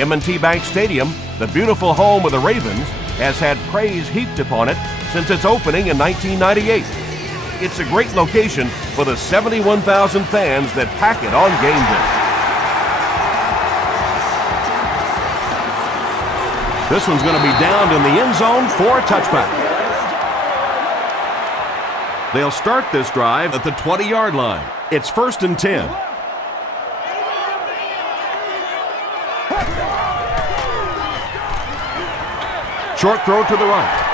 M&T Bank Stadium, the beautiful home of the Ravens, has had praise heaped upon it since its opening in 1998. It's a great location for the 71,000 fans that pack it on game day. This one's going to be downed in the end zone for a touchback. They'll start this drive at the 20-yard line. It's 1st and 10. Short throw to the right.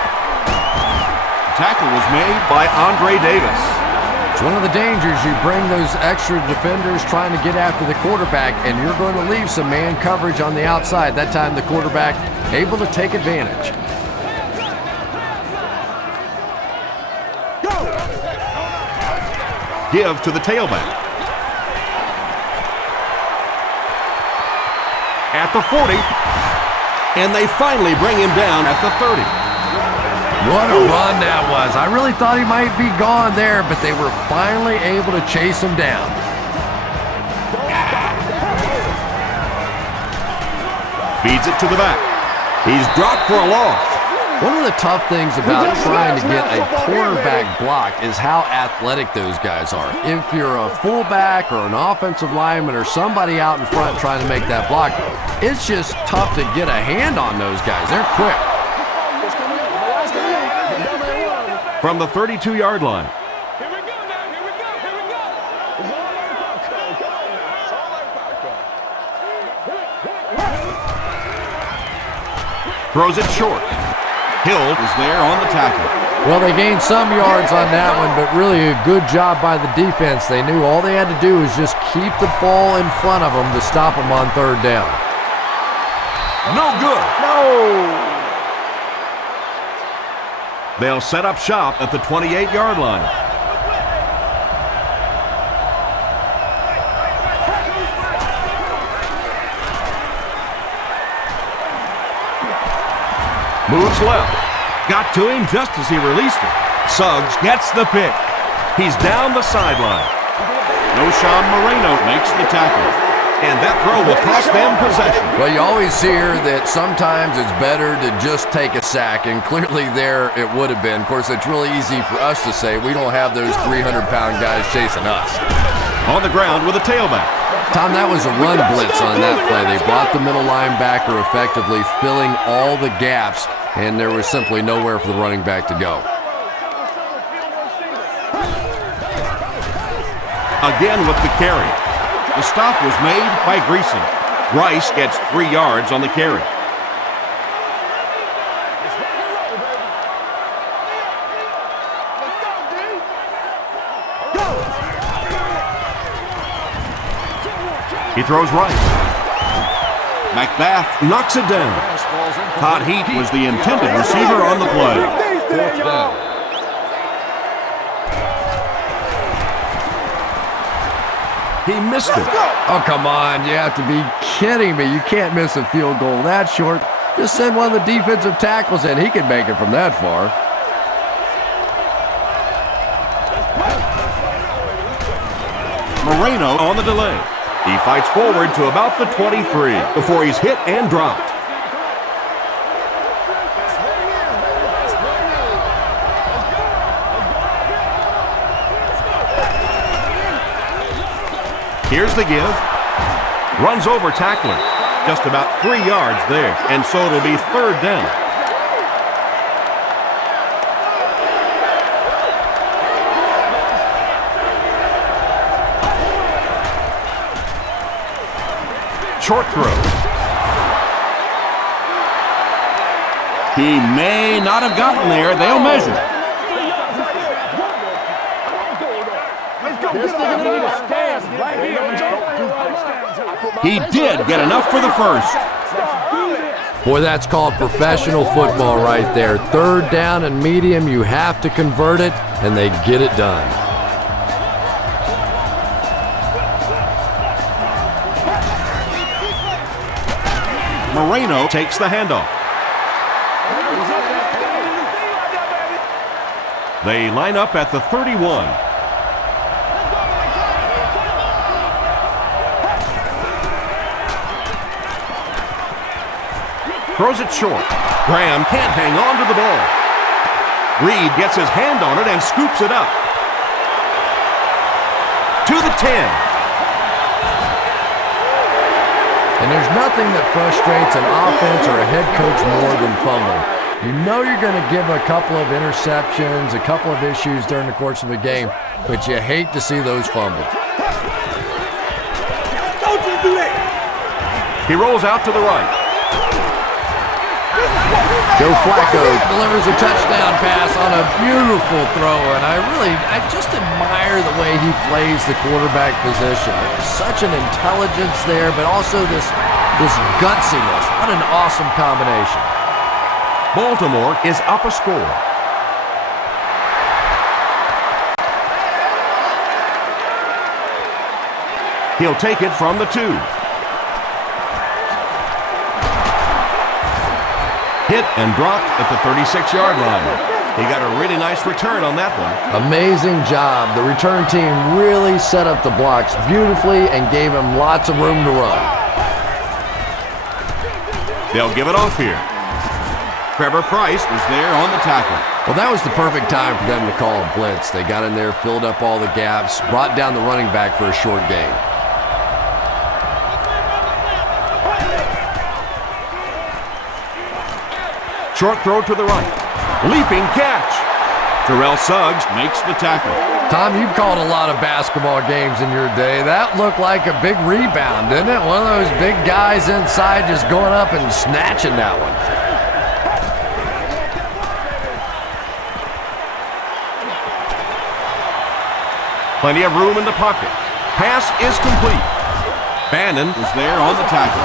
Tackle was made by Andre Davis. It's one of the dangers. You bring those extra defenders trying to get after the quarterback, and you're going to leave some man coverage on the outside. That time the quarterback able to take advantage. Give to the tailback. At the 40. And they finally bring him down at the 30. What a run that was. I really thought he might be gone there, but they were finally able to chase him down. Feeds it to the back. He's dropped for a loss. One of the tough things about trying to get a quarterback blocked is how athletic those guys are. If you're a fullback or an offensive lineman or somebody out in front trying to make that block, it's just tough to get a hand on those guys. They're quick. From the 32-yard line. Throws it short. Hill is there on the tackle. Well, they gained some yards on that one, but really a good job by the defense. They knew all they had to do was just keep the ball in front of them to stop them on 3rd down. No good. No. They'll set up shop at the 28-yard line. Moves left. Got to him just as he released it. Suggs gets the pick. He's down the sideline. Noshawn Moreno makes the tackle. And that throw will cost them possession. Well, you always hear that sometimes it's better to just take a sack, and clearly there it would have been. Of course, it's really easy for us to say. We don't have those 300-pound guys chasing us. On the ground with a tailback. Tom, that was a run blitz on that play. They brought the middle linebacker effectively, filling all the gaps, and there was simply nowhere for the running back to go. Again with the carry. The stop was made by Greason. Rice gets 3 yards on the carry. He throws right. McBath knocks it down. Todd Heath was the intended receiver on the play. 4th down. He missed it. Oh, come on. You have to be kidding me. You can't miss a field goal that short. Just send one of the defensive tackles in. He can make it from that far. Moreno on the delay. He fights forward to about the 23 before he's hit and dropped. Here's the give. Runs over tackler. Just about 3 yards there, and so it'll be 3rd down. Short throw. He may not have gotten there. They'll measure. He did get enough for the first. Boy, that's called professional football right there. 3rd down and medium, you have to convert it, and they get it done. Moreno takes the handoff. They line up at the 31. Throws it short. Graham can't hang on to the ball. Reed gets his hand on it and scoops it up. To the 10. And there's nothing that frustrates an offense or a head coach more than fumbling. You know you're going to give a couple of interceptions, a couple of issues during the course of a game, but you hate to see those fumbles. Don't you do that! He rolls out to the right. Joe Flacco delivers a touchdown pass on a beautiful throw, and I just admire the way he plays the quarterback position. There's such an intelligence there, but also this gutsiness. What an awesome combination. Baltimore is up a score. He'll take it from the 2. Hit and dropped at the 36-yard line. He got a really nice return on that one. Amazing job. The return team really set up the blocks beautifully and gave him lots of room to run. They'll give it off here. Trevor Price is there on the tackle. Well, that was the perfect time for them to call a blitz. They got in there, filled up all the gaps, brought down the running back for a short gain. Short throw to the right. Leaping catch. Terrell Suggs makes the tackle. Tom, you've called a lot of basketball games in your day. That looked like a big rebound, didn't it? One of those big guys inside just going up and snatching that one. Plenty of room in the pocket. Pass is complete. Bannon is there on the tackle.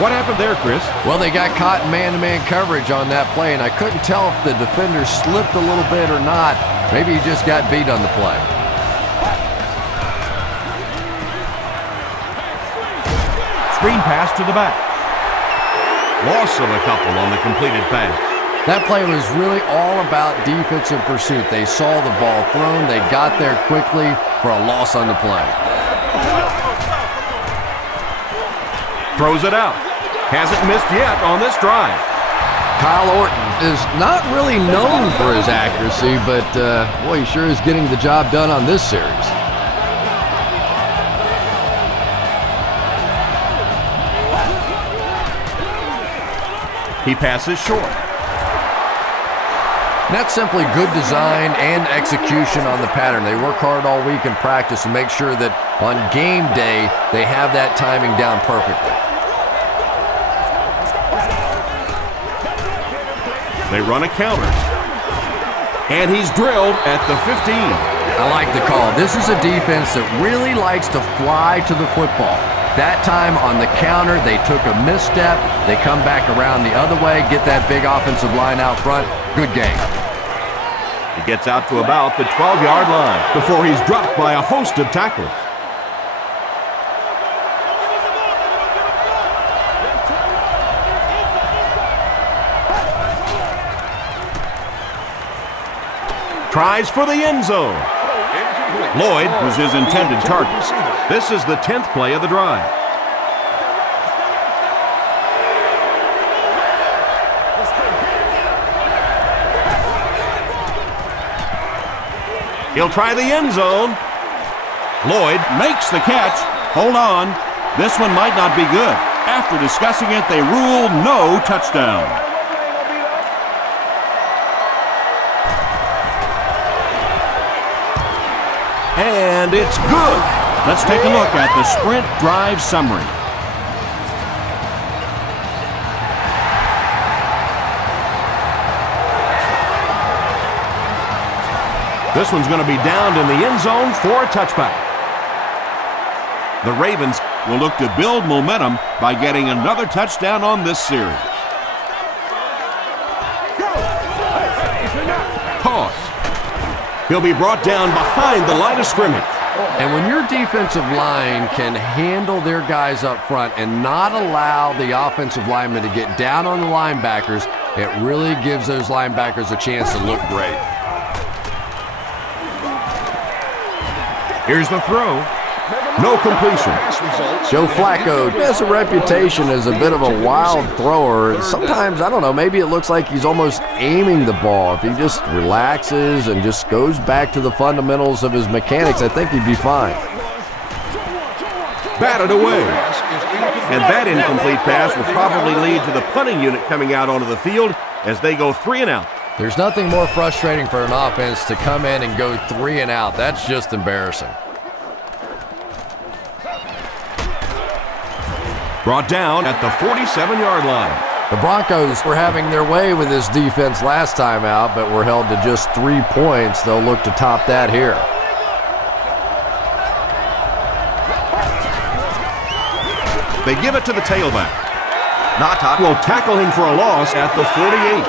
What happened there, Chris? Well, they got caught in man-to-man coverage on that play, and I couldn't tell if the defender slipped a little bit or not. Maybe he just got beat on the play. Screen pass to the back. Loss of a couple on the completed pass. That play was really all about defensive pursuit. They saw the ball thrown, they got there quickly for a loss on the play. Throws it out. Hasn't missed yet on this drive. Kyle Orton is not really known for his accuracy, but boy, he sure is getting the job done on this series. He passes short. That's simply good design and execution on the pattern. They work hard all week in practice and make sure that on game day they have that timing down perfectly. They run a counter. And he's drilled at the 15. I like the call. This is a defense that really likes to fly to the football. That time on the counter, they took a misstep. They come back around the other way, get that big offensive line out front. Good game. He gets out to about the 12-yard line before he's dropped by a host of tacklers. Tries for the end zone. Lloyd was his intended target. This is the 10th play of the drive. He'll try the end zone. Lloyd makes the catch. Hold on. This one might not be good. After discussing it, they rule no touchdown. And it's good. Let's take a look at the sprint drive summary. This one's going to be downed in the end zone for a touchback. The Ravens will look to build momentum by getting another touchdown on this series. Toss. He'll be brought down behind the line of scrimmage. And when your defensive line can handle their guys up front and not allow the offensive linemen to get down on the linebackers, it really gives those linebackers a chance to look great. Here's the throw. No completion. Joe Flacco has a reputation as a bit of a wild thrower. Sometimes, I don't know, maybe it looks like he's almost aiming the ball. If he just relaxes and just goes back to the fundamentals of his mechanics, I think he'd be fine. Batted away. And that incomplete pass will probably lead to the punting unit coming out onto the field as they go 3 and out. There's nothing more frustrating for an offense to come in and go 3 and out. That's just embarrassing. Brought down at the 47-yard line. The Broncos were having their way with this defense last time out, but were held to just 3 points. They'll look to top that here. They give it to the tailback. Nata will tackle him for a loss at the 48.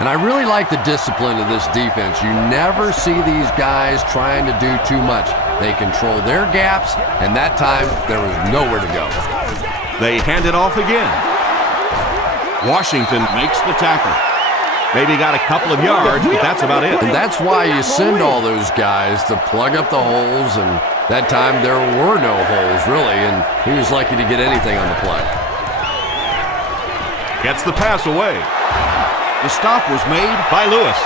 And I really like the discipline of this defense. You never see these guys trying to do too much. They control their gaps, and that time there was nowhere to go. They hand it off again. Washington makes the tackle. Maybe got a couple of yards, but that's about it. And that's why you send all those guys to plug up the holes, and that time there were no holes, really, and he was lucky to get anything on the play. Gets the pass away. The stop was made by Lewis.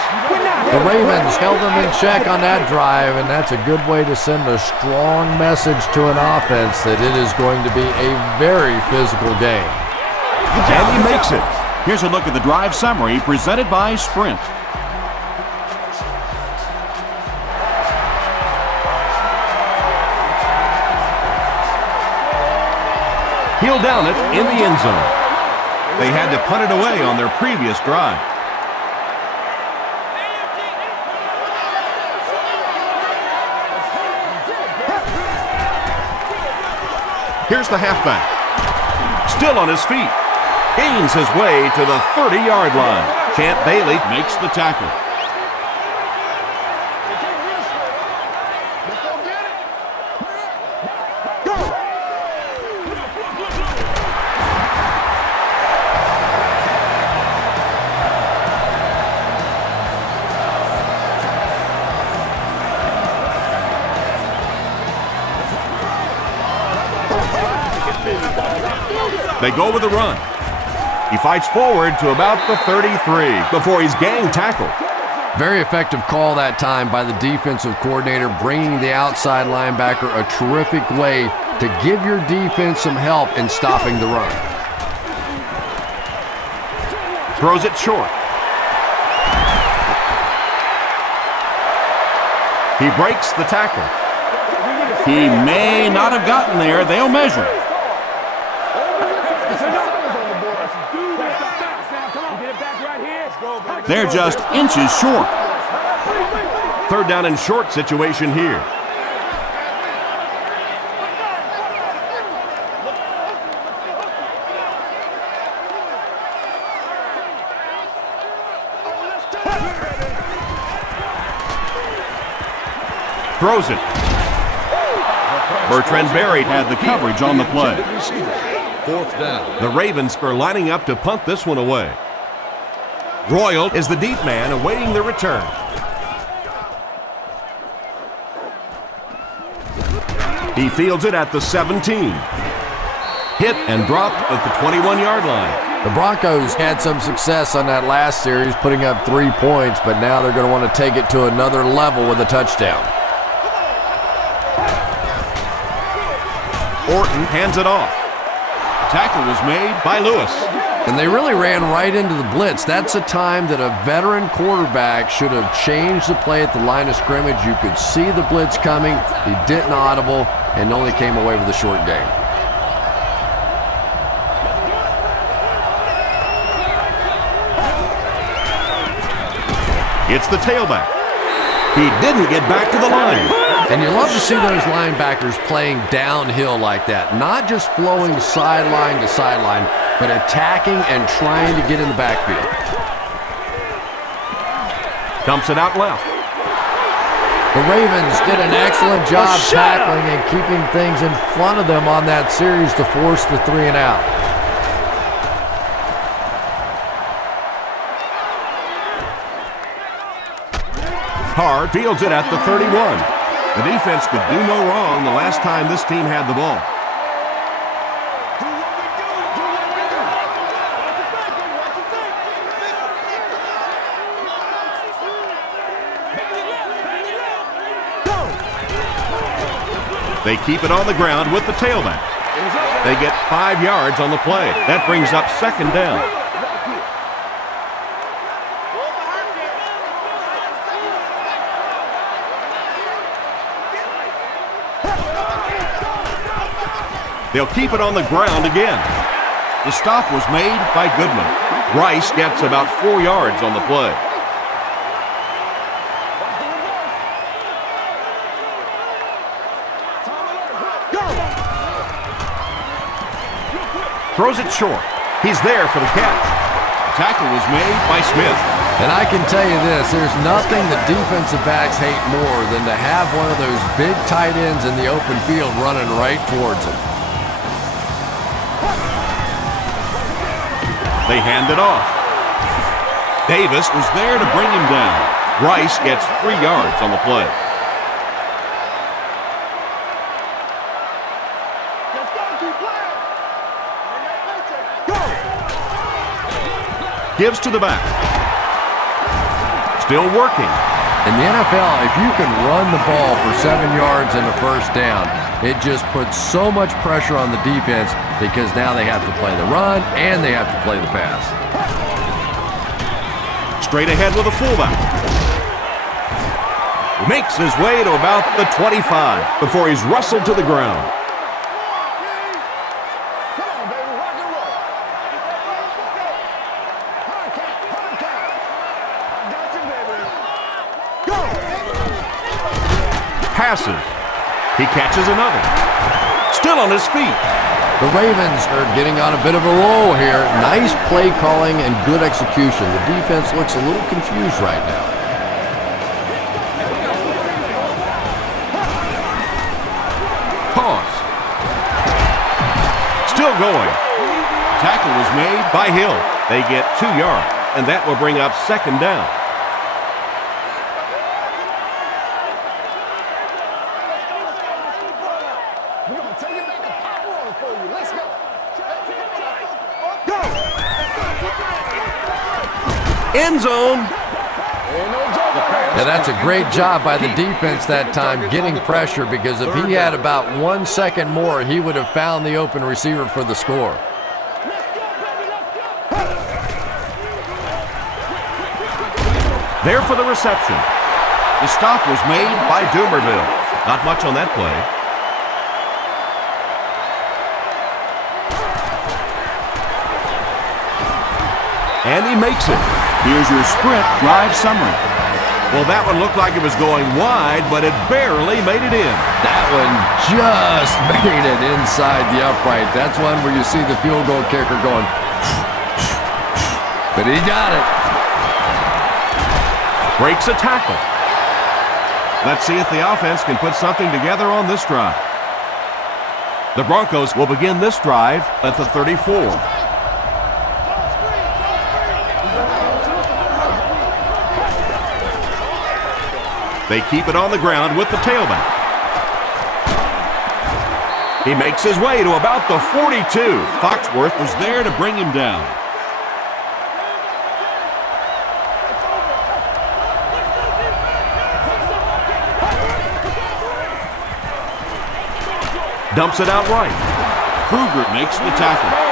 The Ravens held them in check on that drive, and that's a good way to send a strong message to an offense that it is going to be a very physical game. And he makes it. Here's a look at the drive summary presented by Sprint. He'll down it in the end zone. They had to punt it away on their previous drive. Here's the halfback. Still on his feet. Gains his way to the 30-yard line. Champ Bailey makes the tackle. They go with a run. He fights forward to about the 33 before he's gang tackled. Very effective call that time by the defensive coordinator, bringing the outside linebacker a terrific way to give your defense some help in stopping the run. Throws it short. He breaks the tackle. He may not have gotten there. They'll measure. They're just inches short. 3rd down and short situation here. Throws it. Bertrand Berry had the coverage on the play. 4th down. The Ravens are lining up to punt this one away. Royal is the deep man awaiting the return. He fields it at the 17. Hit and dropped at the 21-yard line. The Broncos had some success on that last series, putting up 3 points, but now they're going to want to take it to another level with a touchdown. Orton hands it off. Tackle was made by Lewis. And they really ran right into the blitz. That's a time that a veteran quarterback should have changed the play at the line of scrimmage. You could see the blitz coming. He didn't audible and only came away with a short gain. It's the tailback. He didn't get back to the line. And you love to see those linebackers playing downhill like that, not just flowing sideline to sideline, but attacking and trying to get in the backfield. Dumps it out left. The Ravens did an excellent job tackling and keeping things in front of them on that series to force the 3 and out. Hard fields it at the 31. The defense could do no wrong the last time this team had the ball. They keep it on the ground with the tailback. They get 5 yards on the play. That brings up second down. They'll keep it on the ground again. The stop was made by Goodman. Rice gets about 4 yards on the play. Throws it short. He's there for the catch. The tackle was made by Smith. And I can tell you this, there's nothing that defensive backs hate more than to have one of those big tight ends in the open field running right towards them. They hand it off. Davis was there to bring him down. Rice gets 3 yards on the play. Gives to the back. Still working. In the NFL, if you can run the ball for 7 yards and a first down, it just puts so much pressure on the defense because now they have to play the run and they have to play the pass. Straight ahead with a fullback. He makes his way to about the 25 before he's wrestled to the ground. Passes. He catches another. Still on his feet. The Ravens are getting on a bit of a roll here. Nice play calling and good execution. The defense looks a little confused right now. Toss. Still going. Tackle was made by Hill. They get 2 yards, and that will bring up second down. End zone. Yeah, that's a great job by the defense that time getting pressure, because if he had about 1 second more, he would have found the open receiver for the score. There for the reception. The stop was made by Doomerville. Not much on that play. And he makes it. Here's your sprint drive summary. Well, that one looked like it was going wide, but it barely made it in. That one just made it inside the upright. That's one where you see the field goal kicker going, but he got it. Breaks a tackle. Let's see if the offense can put something together on this drive. The Broncos will begin this drive at the 34. They keep it on the ground with the tailback. He makes his way to about the 42. Foxworth was there to bring him down. Dumps it out right. Kruger makes the tackle.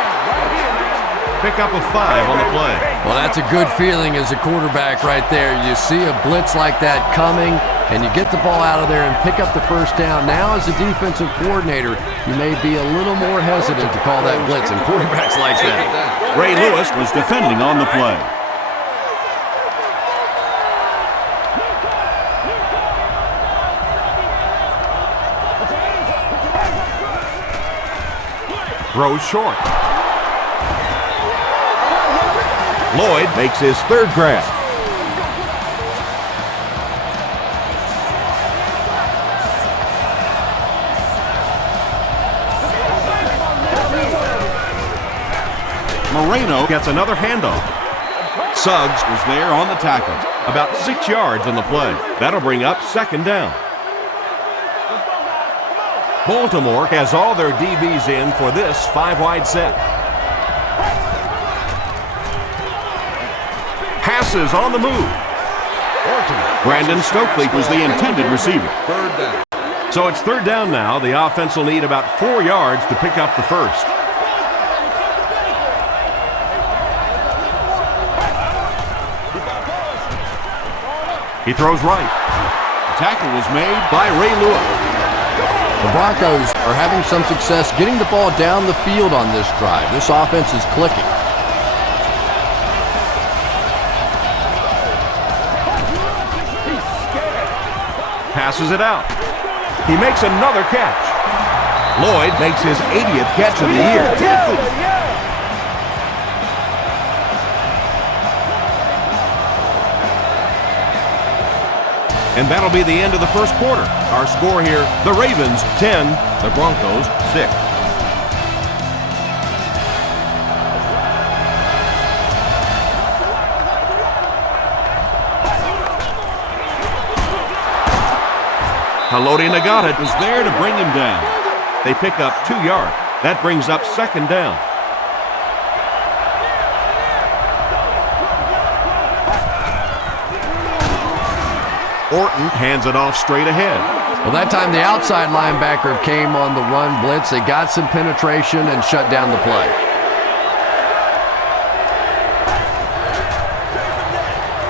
Pick up a 5 on the play. Well, that's a good feeling as a quarterback right there. You see a blitz like that coming, and you get the ball out of there and pick up the first down. Now, as a defensive coordinator, you may be a little more hesitant to call that blitz, and quarterbacks like that. Ray Lewis was defending on the play. Throws short. Lloyd makes his third grab. Moreno gets another handoff. Suggs was there on the tackle. About 6 yards on the play. That'll bring up second down. Baltimore has all their DBs in for this 5-wide set. Passes on the move. Brandon Stokely was the intended receiver. Third down. So it's third down now. The offense will need about 4 yards to pick up the first. He throws right. The tackle was made by Ray Lewis. The Broncos are having some success getting the ball down the field on this drive. This offense is clicking. Passes it out. He makes another catch. Lloyd makes his 80th catch of the year. And that'll be the end of the first quarter. Our score here, the Ravens 10, the Broncos 6. Haloti Ngata is there to bring him down. They pick up 2 yards. That brings up second down. Orton hands it off straight ahead. Well, that time the outside linebacker came on the run blitz. They got some penetration and shut down the play.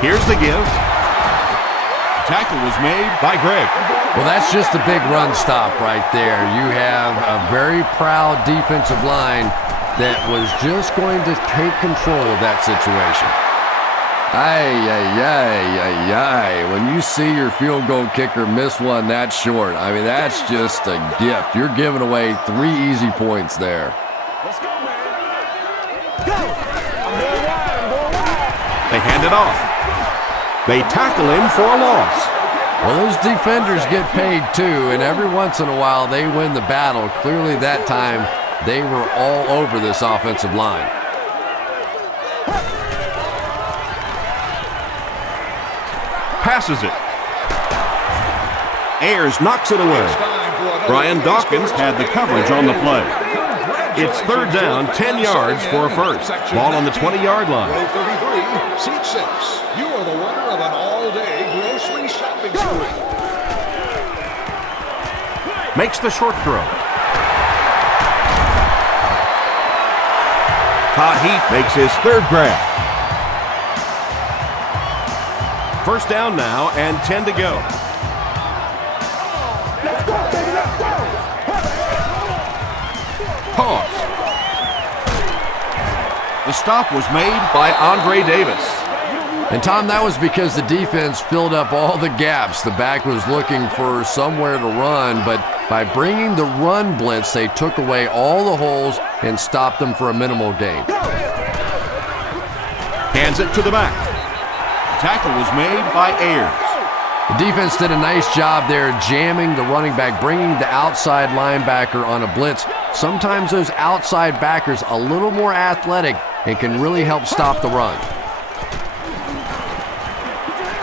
Here's the give. Tackle was made by Greg. Well, that's just a big run stop right there. You have a very proud defensive line that was just going to take control of that situation. When you see your field goal kicker miss one that short, I mean, that's just a gift. You're giving away 3 easy points there. Let's go, man. Go. I'm going wide. They hand it off. They tackle him for a loss. Well, those defenders get paid too, and every once in a while they win the battle. Clearly that time they were all over this offensive line. Passes it. Ayers knocks it away. Brian Dawkins had the coverage on the play. It's third down, 10 yards for a first. Ball on the 20-yard line. Row 33, seat 6. You are the winner of an all-day grocery shopping spree. Makes the short throw. Todd Heath makes his third grab. First down now and 10 to go. Let's go, baby, let's go. Toss. The stop was made by Andre Davis. And Tom, that was because the defense filled up all the gaps. The back was looking for somewhere to run, but by bringing the run blitz, they took away all the holes and stopped them for a minimal gain. Hands it to the back. Tackle was made by Ayers. The defense did a nice job there jamming the running back, bringing the outside linebacker on a blitz. Sometimes those outside backers a little more athletic and can really help stop the run.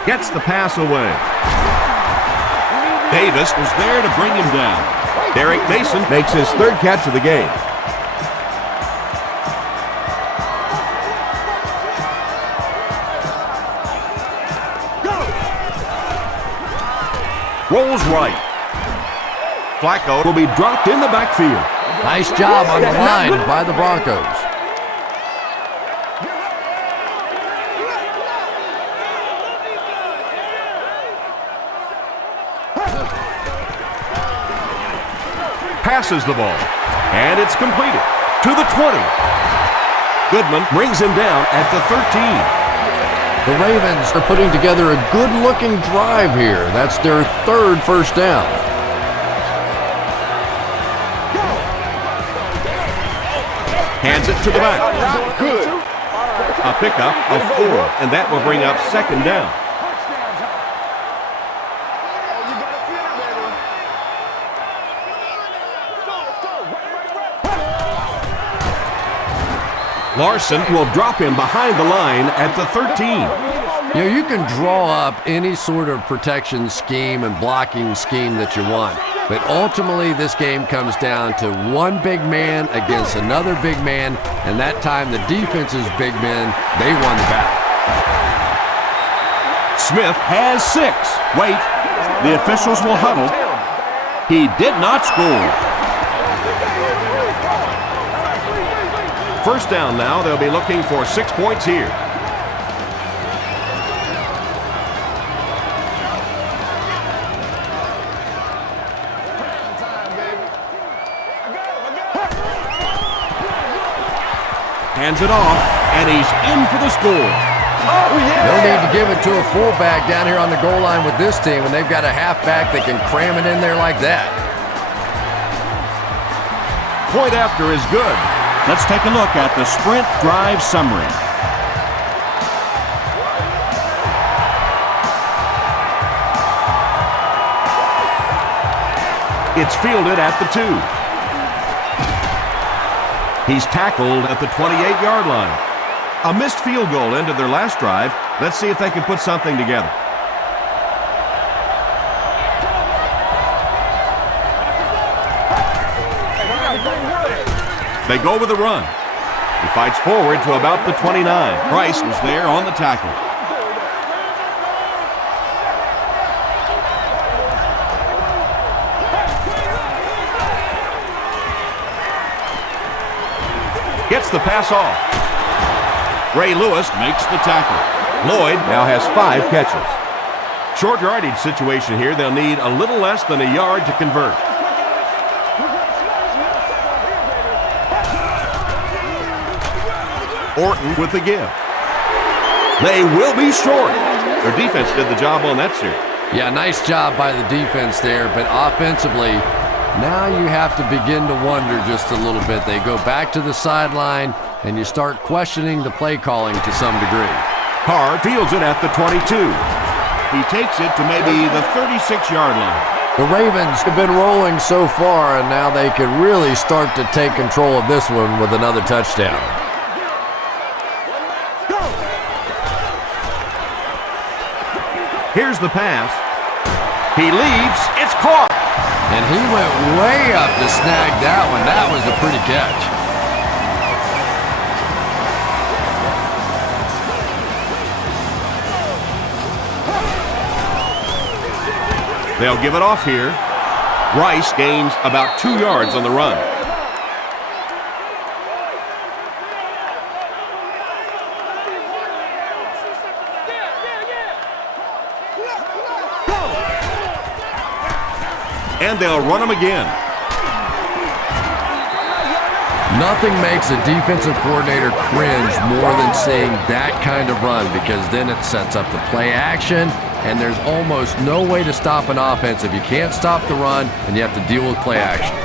Gets the pass away. Davis was there to bring him down. Derek Mason makes his third catch of the game. Rolls right. Flacco will be dropped in the backfield. Nice job on the line by the Broncos. Passes the ball, and it's completed to the 20. Goodman brings him down at the 13. The Ravens are putting together a good-looking drive here. That's their third first down. Hands it to the back. Good. A pickup of 4, and that will bring up second down. Larson will drop him behind the line at the 13. You know, you can draw up any sort of protection scheme and blocking scheme that you want. But ultimately, this game comes down to one big man against another big man, and that time the defense's big men, they won the battle. Smith has 6. Wait, the officials will huddle. He did not score. First down now, they'll be looking for 6 points here. Hands it off, and he's in for the score. No need to give it to a fullback down here on the goal line with this team when they've got a halfback that can cram it in there like that. Point after is good. Let's take a look at the sprint drive summary. It's fielded at the 2. He's tackled at the 28-yard line. A missed field goal ended their last drive. Let's see if they can put something together. They go with a run. He fights forward to about the 29. Price was there on the tackle. Gets the pass off. Ray Lewis makes the tackle. Lloyd now has 5 catches. Short yardage situation here. They'll need a little less than a yard to convert. Orton with the give. They will be short. Their defense did the job on that series. Yeah, nice job by the defense there, but offensively, now you have to begin to wonder just a little bit. They go back to the sideline, and you start questioning the play calling to some degree. Hard fields it at the 22. He takes it to maybe the 36-yard line. The Ravens have been rolling so far, and now they can really start to take control of this one with another touchdown. Here's the pass. He leaves. It's caught. And he went way up to snag that one. That was a pretty catch. They'll give it off here. Rice gains about 2 yards on the run. And they'll run him again. Nothing makes a defensive coordinator cringe more than seeing that kind of run, because then it sets up the play action, and there's almost no way to stop an offense if you can't stop the run and you have to deal with play action.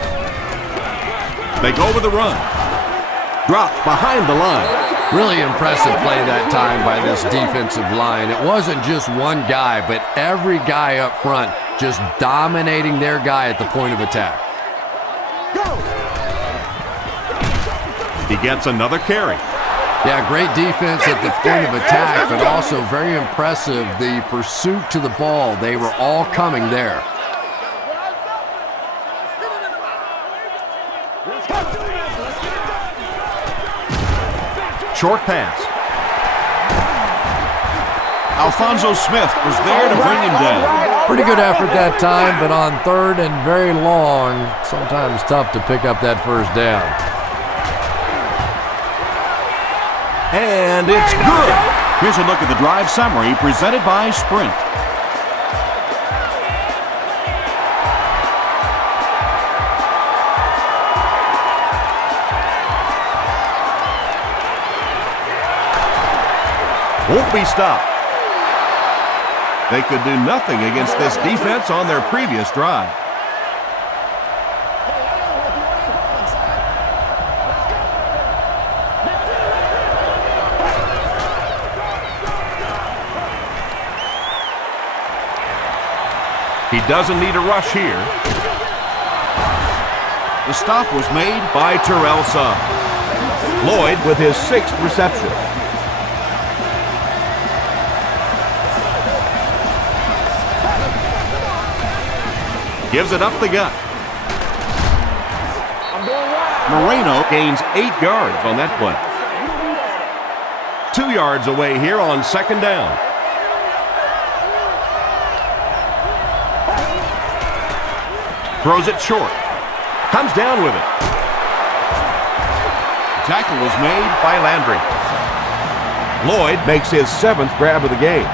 They go with the run. Dropped behind the line. Really impressive play that time by this defensive line. It wasn't just one guy, but every guy up front just dominating their guy at the point of attack. He gets another carry. Yeah, great defense at the point of attack, but also very impressive the pursuit to the ball. They were all coming there. Short pass. Alfonso Smith was there to bring him down. Pretty good effort that time, but on 3rd and very long, sometimes tough to pick up that first down. And it's good. Here's a look at the drive summary presented by Sprint. Won't be stopped. They could do nothing against this defense on their previous drive. He doesn't need a rush here. The stop was made by Terrell Suggs. Lloyd with his 6th reception. Gives it up the gut. I'm going wide. Moreno gains 8 yards on that play. 2 yards away here on second down. Throws it short. Comes down with it. Tackle was made by Landry. Lloyd makes his 7th grab of the game.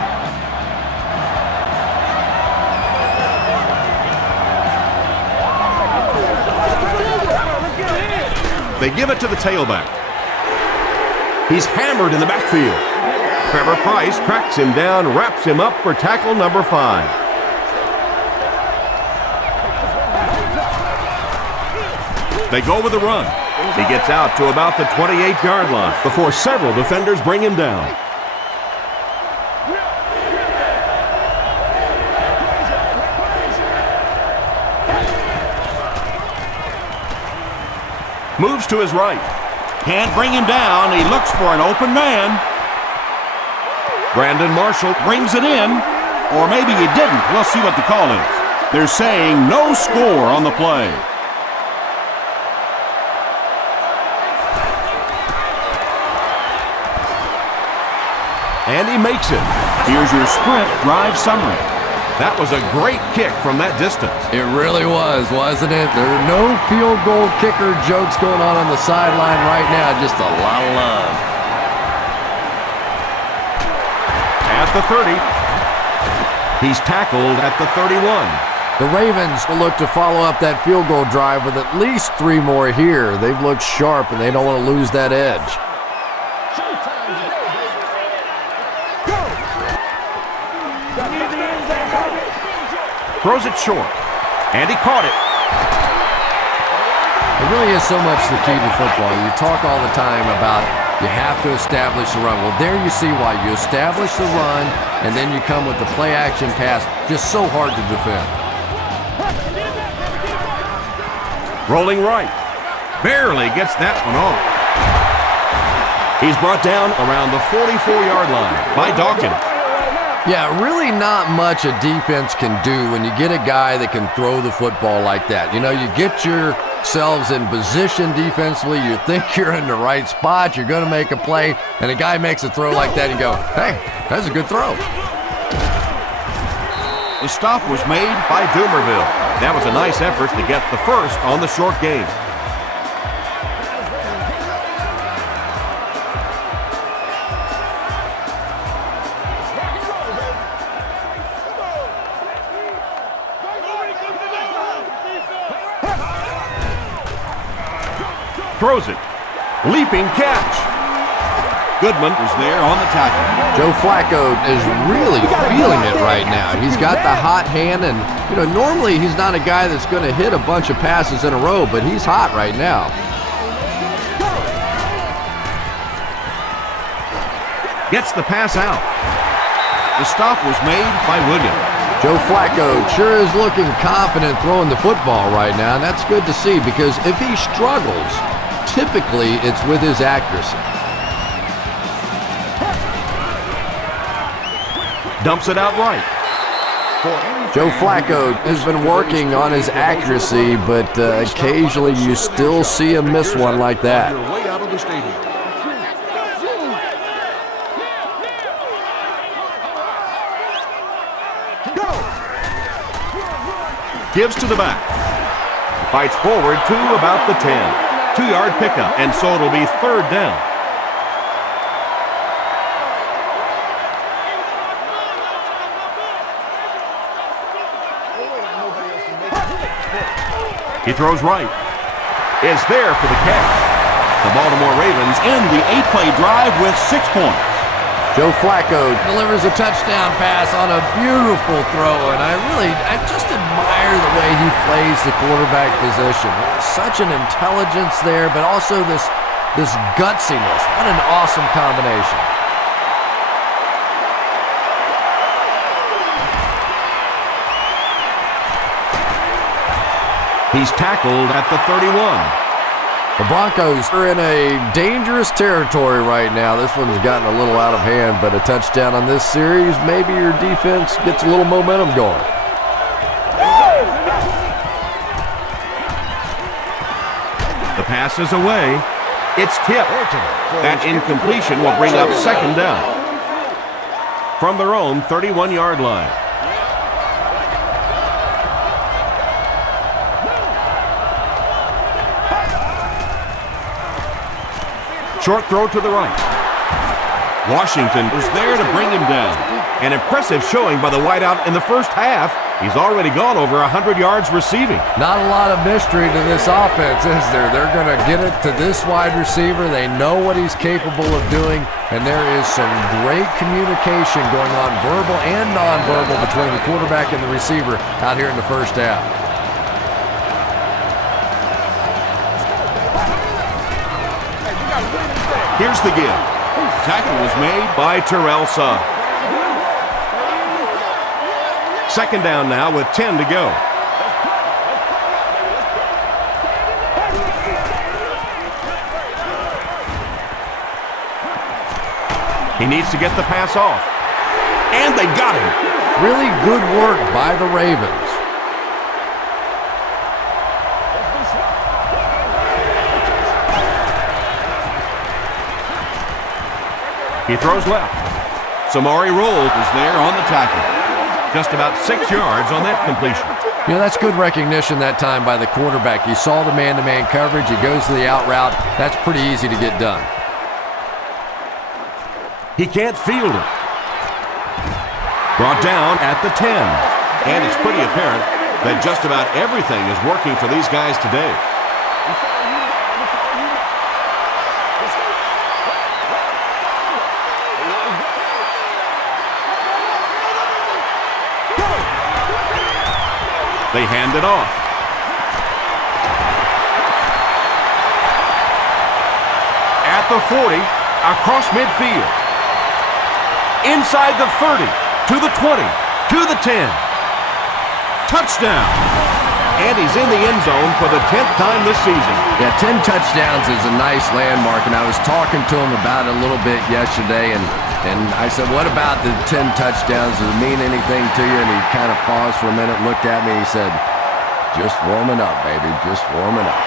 They give it to the tailback. He's hammered in the backfield. Trevor Price tracks him down, wraps him up for tackle number 5. They go with the run. He gets out to about the 28-yard line before several defenders bring him down. Moves to his right. Can't bring him down. He looks for an open man. Brandon Marshall brings it in. Or maybe he didn't. We'll see what the call is. They're saying no score on the play. And he makes it. Here's your sprint drive summary. That was a great kick from that distance. It really was, wasn't it? There are no field goal kicker jokes going on the sideline right now. Just a lot of love. At the 30. He's tackled at the 31. The Ravens will look to follow up that field goal drive with at least 3 more here. They've looked sharp, and they don't want to lose that edge. Throws it short, and he caught it. It really is so much the key to football. You talk all the time about you have to establish the run. Well, there you see why. You establish the run, and then you come with the play-action pass. Just so hard to defend. Rolling right. Barely gets that one off. He's brought down around the 44-yard line by Dawkins. Yeah, really not much a defense can do when you get a guy that can throw the football like that. You know, you get yourselves in position defensively, you think you're in the right spot, you're going to make a play, and a guy makes a throw like that, and you go, hey, that's a good throw. The stop was made by Doomerville. That was a nice effort to get the first on the short game. Throws it. Leaping catch. Goodman is there on the tackle. Joe Flacco is really feeling it right now. He's got the hot hand, and you know, normally he's not a guy that's going to hit a bunch of passes in a row, but he's hot right now. Gets the pass out. The stop was made by Williams. Joe Flacco sure is looking confident throwing the football right now, and that's good to see because if he struggles, typically it's with his accuracy. Dumps it out right. Joe Flacco has been working on his accuracy, but occasionally you still see him miss one like that. Way out of the stadium. Gives to the back. Fights forward to about the 10. 2-yard pickup, and so it'll be third down. He throws right. Is there for the catch. The Baltimore Ravens end the 8-play drive with 6 points. Joe Flacco delivers a touchdown pass on a beautiful throw, and I just admire the way he plays the quarterback position. Such an intelligence there, but also this gutsiness. What an awesome combination. He's tackled at the 31. The Broncos are in a dangerous territory right now. This one's gotten a little out of hand, but a touchdown on this series, maybe your defense gets a little momentum going. The pass is away. It's tipped. That incompletion will bring up second down from their own 31-yard line. Short throw to the right. Washington is there to bring him down. An impressive showing by the wideout in the first half. He's already gone over 100 yards receiving. Not a lot of mystery to this offense, is there? They're going to get it to this wide receiver. They know what he's capable of doing, and there is some great communication going on, verbal and nonverbal, between the quarterback and the receiver out here in the first half. Here's the give. Tackle was made by Terrell Suggs. Second down now with 10 to go. He needs to get the pass off. And they got him. Really good work by the Ravens. He throws left. Samari Roll is there on the tackle. Just about 6 yards on that completion. You know, that's good recognition that time by the quarterback. He saw the man-to-man coverage. He goes to the out route. That's pretty easy to get done. He can't field it. Brought down at the 10. And it's pretty apparent that just about everything is working for these guys today. They hand it off. At the 40, across midfield. Inside the 30, to the 20, to the 10. Touchdown. And he's in the end zone for the 10th time this season. Yeah, 10 touchdowns is a nice landmark, and I was talking to him about it a little bit yesterday, and I said, what about the 10 touchdowns? Does it mean anything to you? And he kind of paused for a minute, looked at me, and he said, just warming up, baby, just warming up.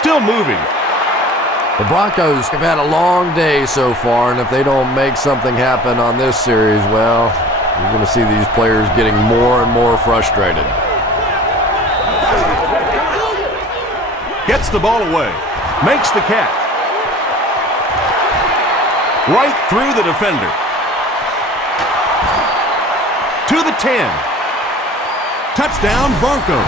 Still moving. The Broncos have had a long day so far, and if they don't make something happen on this series, well, you're going to see these players getting more and more frustrated. Gets the ball away. Makes the catch. Right through the defender. To the 10. Touchdown, Broncos.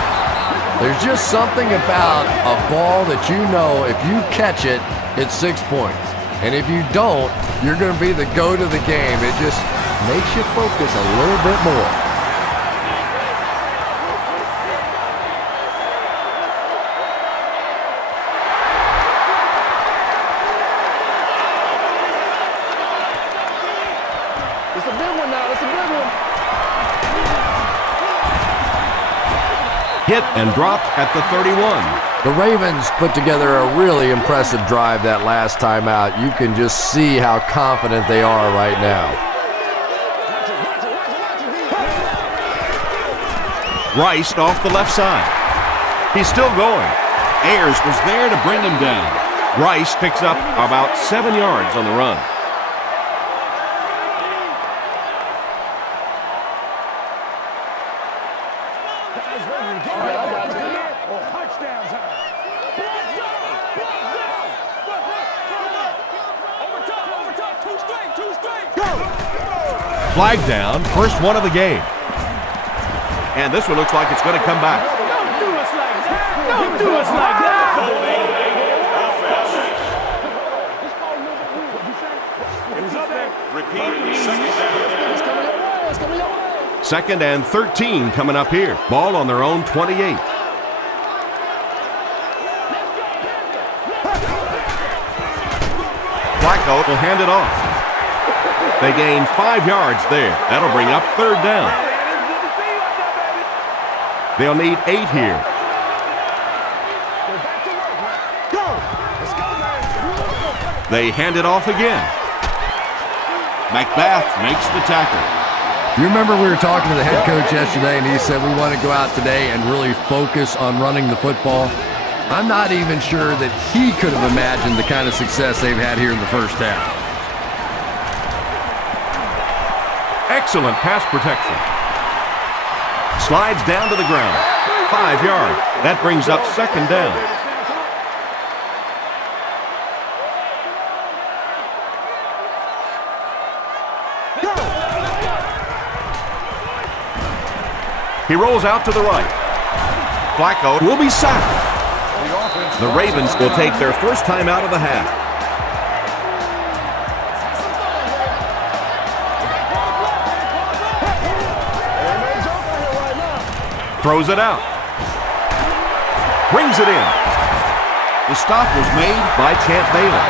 There's just something about a ball that you know if you catch it, it's 6 points. And if you don't, you're going to be the goat of the game. It just makes you focus a little bit more. It's a big one now. It's a big one. Hit and dropped at the 31. The Ravens put together a really impressive drive that last time out. You can just see how confident they are right now. Rice off the left side. He's still going. Ayers was there to bring him down. Rice picks up about 7 yards on the run. Flag down, first one of the game. And this one looks like it's going to come back. Don't do us like that. Don't do us like that. Repeat, second down. Second and 13 coming up here. Ball on their own 28. Flacco will hand it off. They gain 5 yards there. That'll bring up third down. They'll need 8 here. They hand it off again. Macbeth makes the tackle. You remember we were talking to the head coach yesterday, and he said we want to go out today and really focus on running the football. I'm not even sure that he could have imagined the kind of success they've had here in the first half. Excellent pass protection. Slides down to the ground. 5 yards. That brings up second down. He rolls out to the right. Flacco will be sacked. The Ravens will take their first time out of the half. Throws it out. Brings it in. The stop was made by Champ Bailey.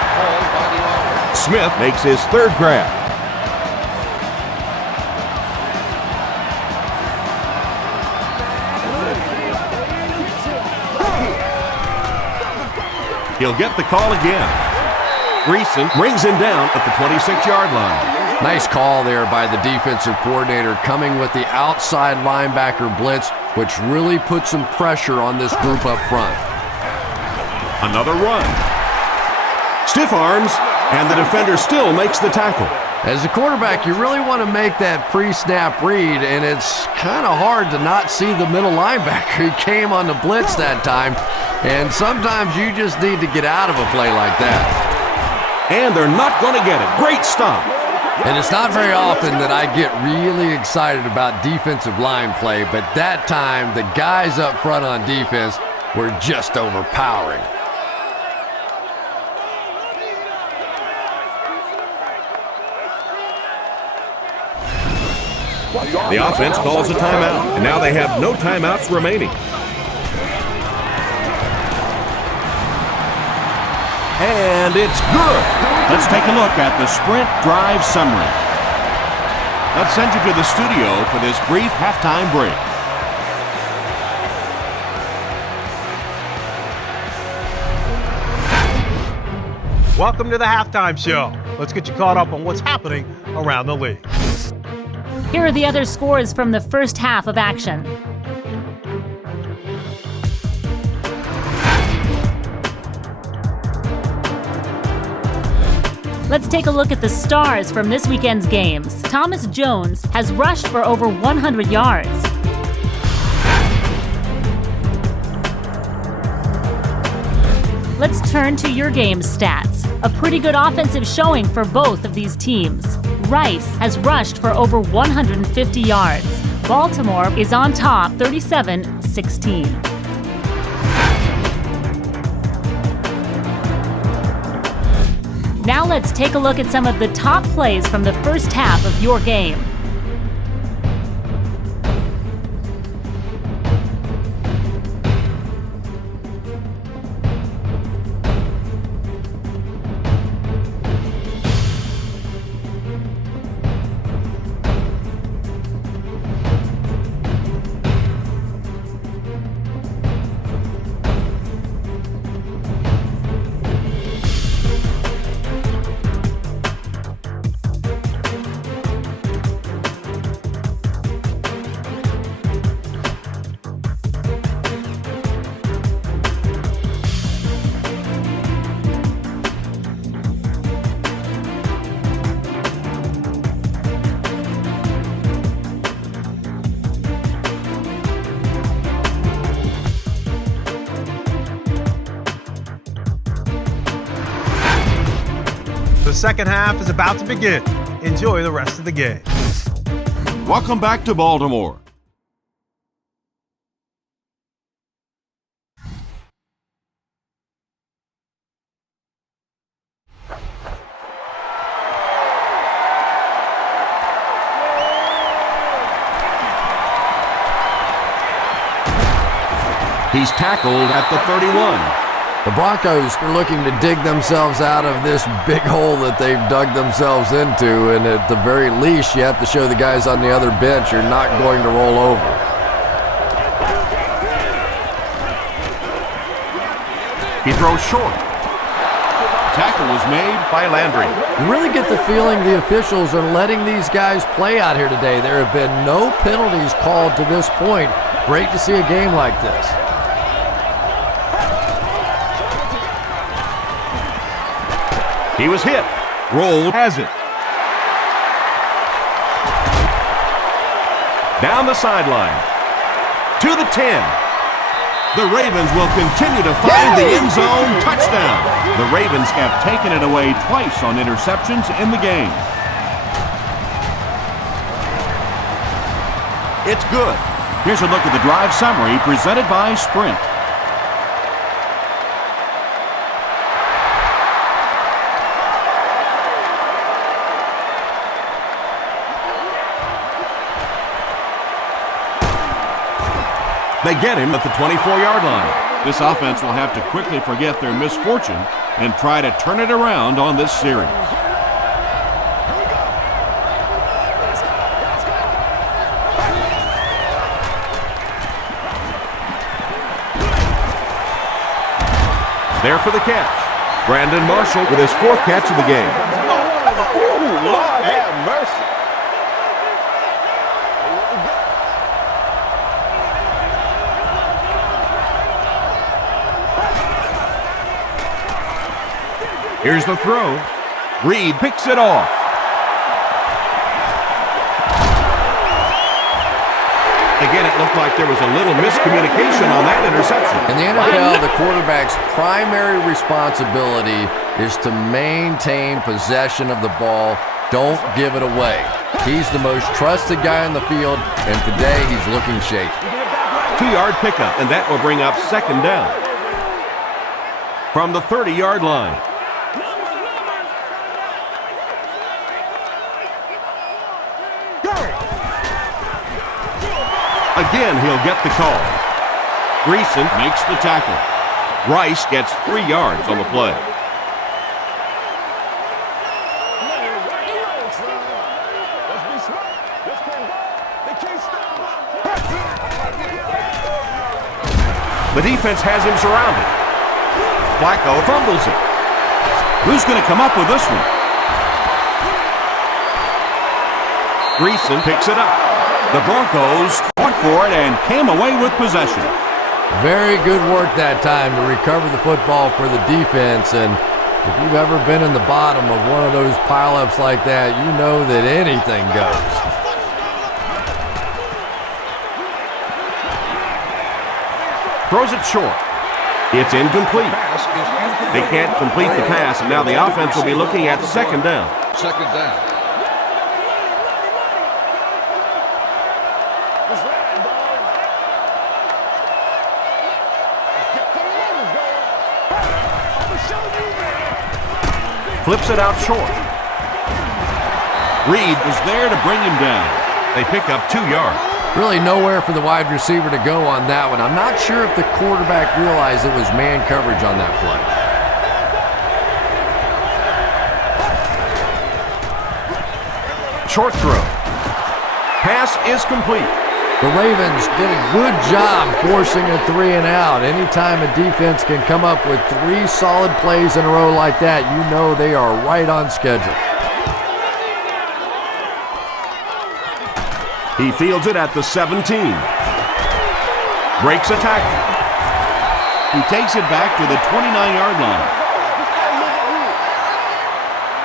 Smith makes his third grab. He'll get the call again. Greason brings him down at the 26-yard line. Nice call there by the defensive coordinator, coming with the outside linebacker blitz, which really put some pressure on this group up front. Another run. Stiff arms, and the defender still makes the tackle. As a quarterback, you really want to make that pre-snap read, and it's kind of hard to not see the middle linebacker. He came on the blitz that time, and sometimes you just need to get out of a play like that. And they're not going to get it. Great stop. And it's not very often that I get really excited about defensive line play, but that time, the guys up front on defense were just overpowering. The offense calls a timeout, and now they have no timeouts remaining. And it's good. Let's take a look at the sprint drive summary. Let's send you to the studio for this brief halftime break. Welcome to the halftime show. Let's get you caught up on what's happening around the league. Here are the other scores from the first half of action. Let's take a look at the stars from this weekend's games. Thomas Jones has rushed for over 100 yards. Let's turn to your game's stats. A pretty good offensive showing for both of these teams. Rice has rushed for over 150 yards. Baltimore is on top 37-16. Now let's take a look at some of the top plays from the first half of your game. The second half is about to begin. Enjoy the rest of the game. Welcome back to Baltimore. He's tackled at the 31. The Broncos are looking to dig themselves out of this big hole that they've dug themselves into, and at the very least, you have to show the guys on the other bench you're not going to roll over. He throws short. tackle was made by Landry. You really get the feeling the officials are letting these guys play out here today. There have been no penalties called to this point. Great to see a game like this. He was hit. Roll has it. Down the sideline. To the 10. The Ravens will continue to find the end zone. Touchdown. The Ravens have taken it away twice on interceptions in the game. It's good. Here's a look at the drive summary presented by Sprint. They get him at the 24-yard line. This offense will have to quickly forget their misfortune and try to turn it around on this series. There for the catch. Brandon Marshall with his 4th catch of the game. Lord have mercy. Here's the throw. Reed picks it off. Again, it looked like there was a little miscommunication on that interception. In the NFL, the quarterback's primary responsibility is to maintain possession of the ball. Don't give it away. He's the most trusted guy on the field, and today he's looking shaky. 2-yard pickup, and that will bring up 2nd down. From the 30-yard line. Again, he'll get the call. Greason makes the tackle. Rice gets 3 yards on the play. The defense has him surrounded. Flacco fumbles it. Who's going to come up with this one? Greason picks it up. The Broncos fought for it and came away with possession. Very good work that time to recover the football for the defense. And if you've ever been in the bottom of one of those pileups like that, you know that anything goes. Throws it short. It's incomplete. They can't complete the pass, and now the offense will be looking at 2nd down. 2nd down. Flips it out short. Reed was there to bring him down. They pick up 2 yards. Really nowhere for the wide receiver to go on that one. I'm not sure if the quarterback realized it was man coverage on that play. Short throw. Pass is complete. The Ravens did a good job forcing a 3 and out. Anytime a defense can come up with 3 solid plays in a row like that, you know they are right on schedule. He fields it at the 17. Breaks a tackle. He takes it back to the 29-yard line.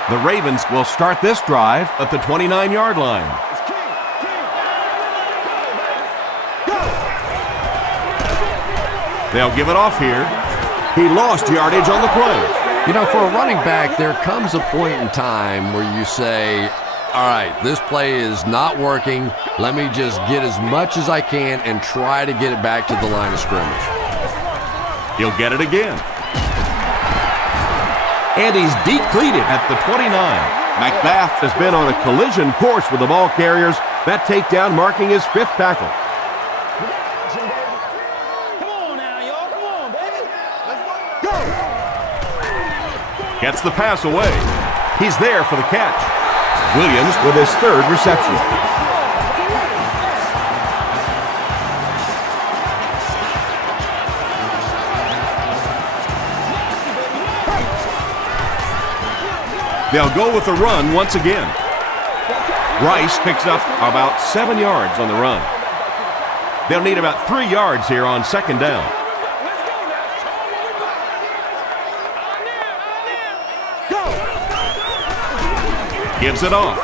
The Ravens will start this drive at the 29-yard line. They'll give it off here. He lost yardage on the play. You know, for a running back, there comes a point in time where you say, all right, this play is not working. Let me just get as much as I can and try to get it back to the line of scrimmage. He'll get it again. And he's deep-cleated at the 29. McBath has been on a collision course with the ball carriers. That takedown marking his 5th tackle. Gets the pass away. He's there for the catch. Williams with his 3rd reception. They'll go with the run once again. Rice picks up about 7 yards on the run. They'll need about 3 yards here on second down. Gives it off.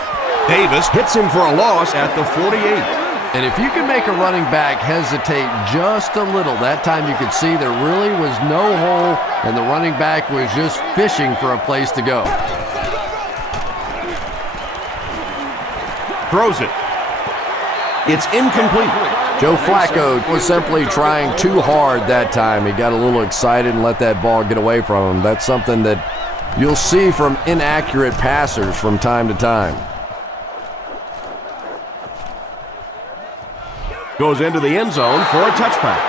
Davis hits him for a loss at the 48. And if you can make a running back hesitate just a little, that time you could see there really was no hole and the running back was just fishing for a place to go. Throws it. It's incomplete. Joe Flacco was simply trying too hard that time. He got a little excited and let that ball get away from him. That's something that you'll see from inaccurate passers from time to time. Goes into the end zone for a touchback.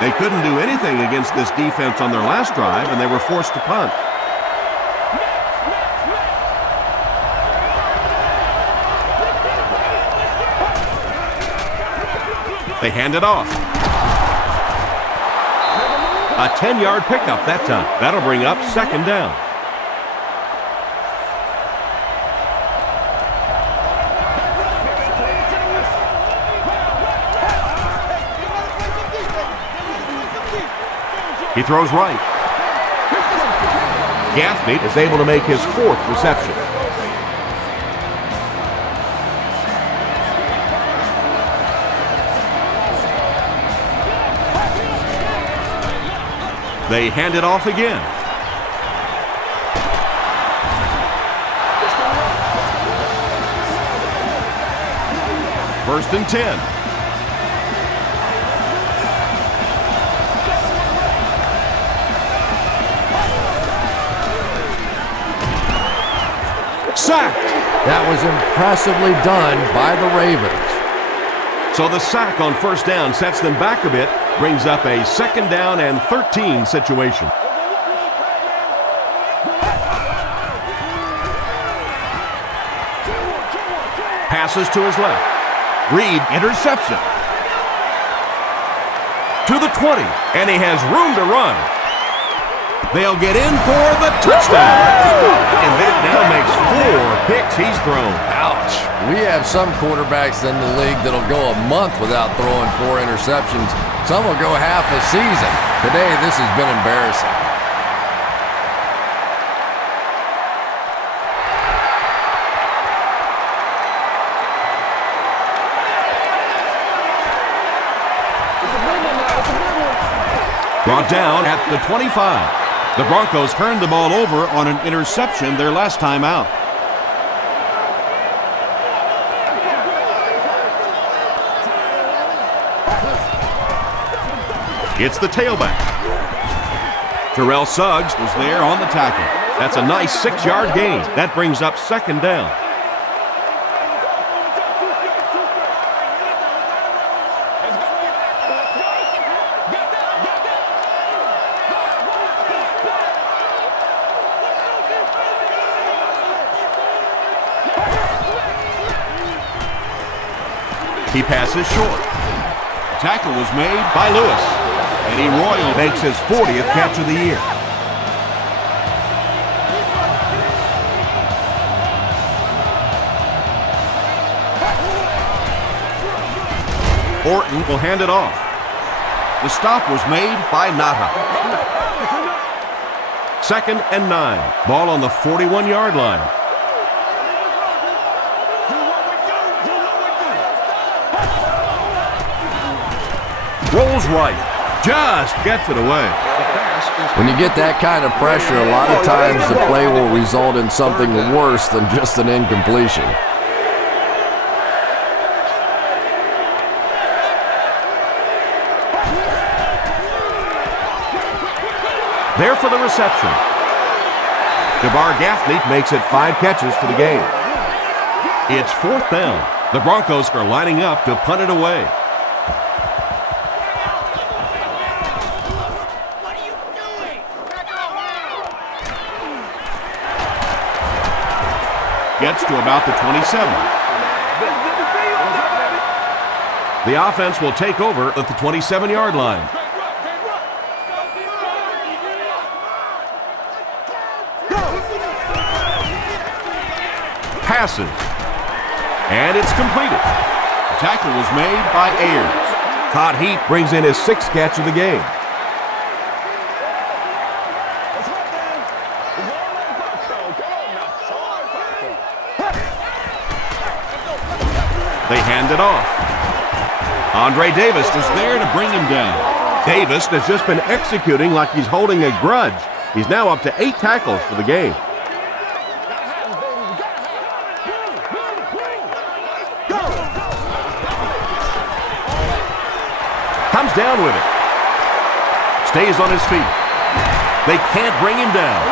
They couldn't do anything against this defense on their last drive, and they were forced to punt. They hand it off. A 10-yard pickup that time. That'll bring up second down. He throws right. Gaffney is able to make his 4th reception. They hand it off again. First and 10. Sacked. That was impressively done by the Ravens. So the sack on first down sets them back a bit, brings up a second down and 13 situation. Passes to his left. Reed interception. To the 20, and he has room to run. They'll get in for the touchdown. And that now makes 4 picks he's thrown. Ouch. We have some quarterbacks in the league that'll go a month without throwing 4 interceptions. Some will go half a season. Today, this has been embarrassing. Brought down at the 25. The Broncos turned the ball over on an interception their last time out. It's the tailback. Terrell Suggs was there on the tackle. That's a nice 6-yard gain. That brings up second down. He passes short. Tackle was made by Lewis. Eddie Royal makes his 40th catch of the year. Orton will hand it off. The stop was made by Nata. Second and 9. Ball on the 41-yard line. Rolls right. Just gets it away. When you get that kind of pressure, a lot of times the play will result in something worse than just an incompletion. There for the reception. Jabbar Gaffney makes it 5 catches for the game. It's 4th down. The Broncos are lining up to punt it away. Gets to about the 27. The offense will take over at the 27-yard line. passes. And it's completed. The tackle was made by Ayers. Todd Heap brings in his 6th catch of the game. They hand it off. Andre Davis is there to bring him down. Davis has just been executing like he's holding a grudge. He's now up to 8 tackles for the game. Comes down with it. Stays on his feet. They can't bring him down.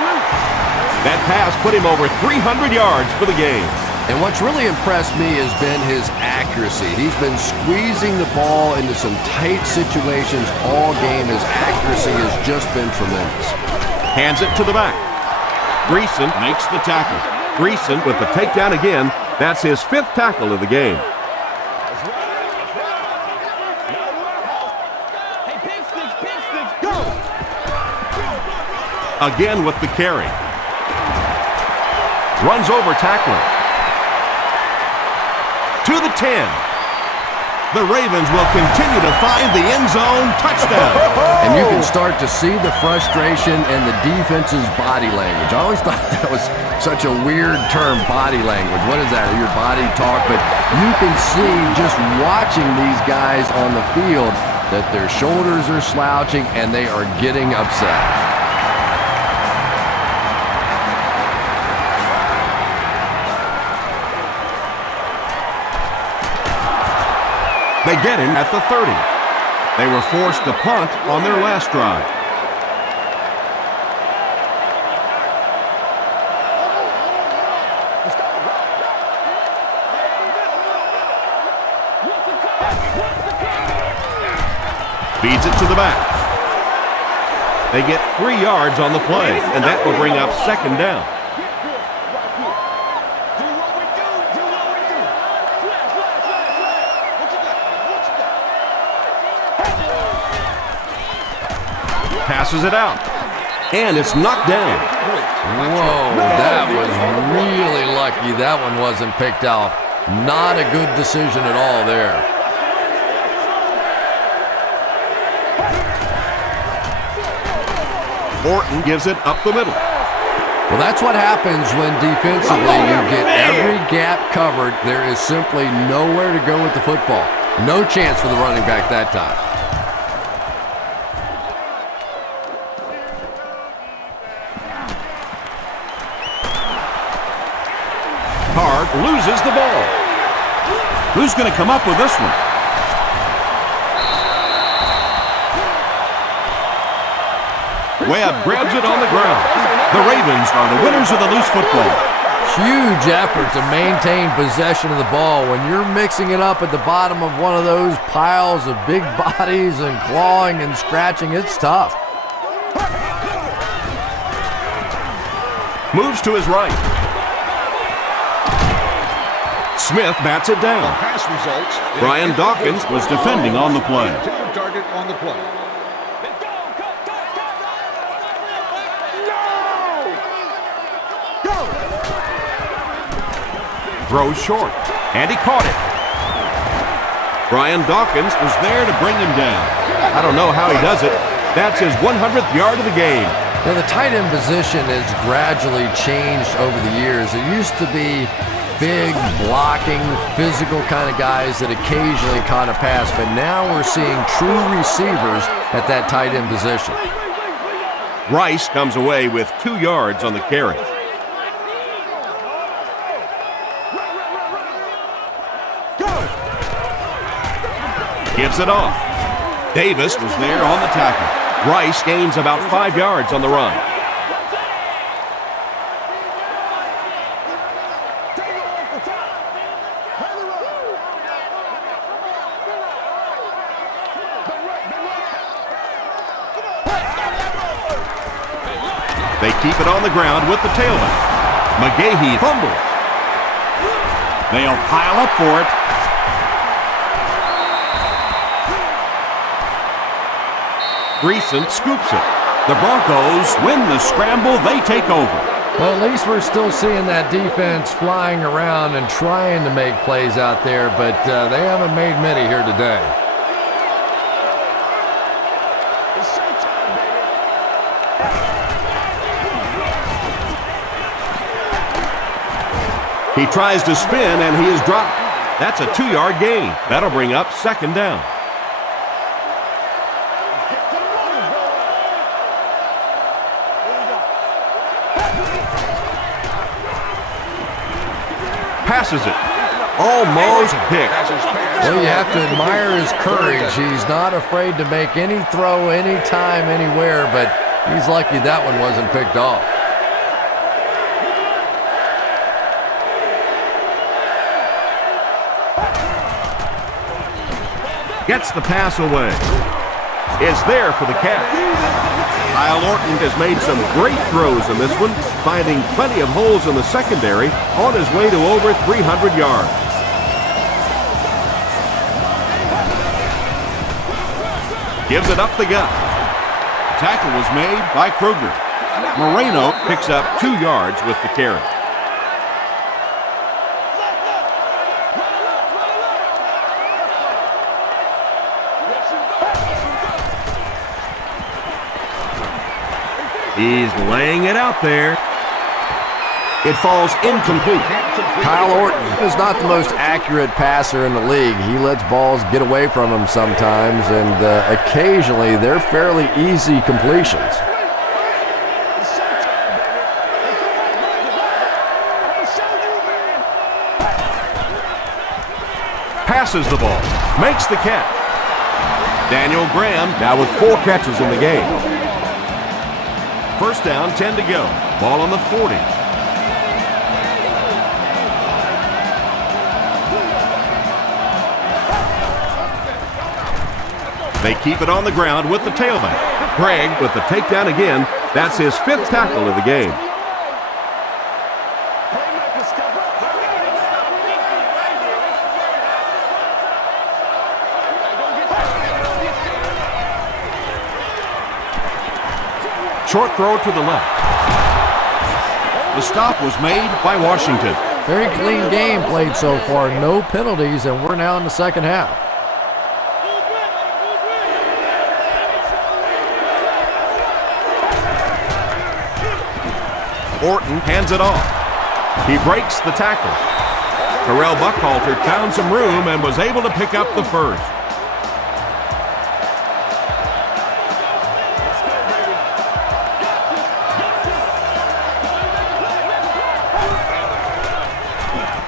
That pass put him over 300 yards for the game. And what's really impressed me has been his accuracy. He's been squeezing the ball into some tight situations all game. His accuracy has just been tremendous. Hands it to the back. Greason Makes the tackle. Greason with the takedown again. That's his 5th tackle of the game. Again with the carry. Runs over tackler. To the 10. The Ravens will continue to find the end zone. Touchdown. And you can start to see the frustration in the defense's body language. I always thought that was such a weird term, body language. What is that? Your body talk? But you can see just watching these guys on the field that their shoulders are slouching and they are getting upset. They get him at the 30. They were forced to punt on their last drive. Feeds it to the back. They get 3 yards on the play, and that will bring up 2nd down. Passes it out, and it's knocked down. Whoa, that was really lucky that one wasn't picked off. Not a good decision at all there. Orton gives it up the middle. Well, that's what happens when defensively you get every gap covered. There is simply nowhere to go with the football. No chance for the running back that time. Card loses the ball. Who's going to come up with this one? Webb grabs it on the ground. The Ravens are the winners of the loose football. Huge effort to maintain possession of the ball. When you're mixing it up at the bottom of one of those piles of big bodies and clawing and scratching, it's tough. Moves to his right. Smith bats it down. Pass results. Brian Dawkins was defending on the play. Intended target on the play. Throws short, and he caught it. Brian Dawkins was there to bring him down. I don't know how he does it. That's his 100th yard of the game. Now, the tight end position has gradually changed over the years. It used to be big, blocking, physical kind of guys that occasionally caught a pass, but now we're seeing true receivers at that tight end position. Rice comes away with 2 yards on the carry. Gives it off. Davis was there on the tackle. Rice gains about 5 yards on the run. They keep it on the ground with the tailback. McGahee fumbles. They'll pile up for it. Greason scoops it. The Broncos win the scramble. They take over. Well, at least we're still seeing that defense flying around and trying to make plays out there, but they haven't made many here today. He tries to spin, and he is dropped. That's a 2-yard gain. That'll bring up 2nd down. Passes it. Almost picked. Well, you have to admire his courage. He's not afraid to make any throw, anytime, anywhere, but he's lucky that one wasn't picked off. Gets the pass away. Is there for the catch. Kyle Orton has made some great throws in this one, finding plenty of holes in the secondary on his way to over 300 yards. Gives it up the gut. Tackle was made by Kruger. Moreno picks up 2 yards with the carry. He's laying it out there. It falls incomplete. Kyle Orton is not the most accurate passer in the league. He lets balls get away from him sometimes, and occasionally they're fairly easy completions. Passes the ball. Makes the catch. Daniel Graham now with 4 catches in the game. 1st down, 10 to go. Ball on the 40. They keep it on the ground with the tailback. Gregg with the takedown again. That's his 5th tackle of the game. Short throw to the left. The stop was made by Washington. Very clean game played so far. No penalties, and we're now in the 2nd half. Orton hands it off. He breaks the tackle. Terrell Buckhalter found some room and was able to pick up the 1st.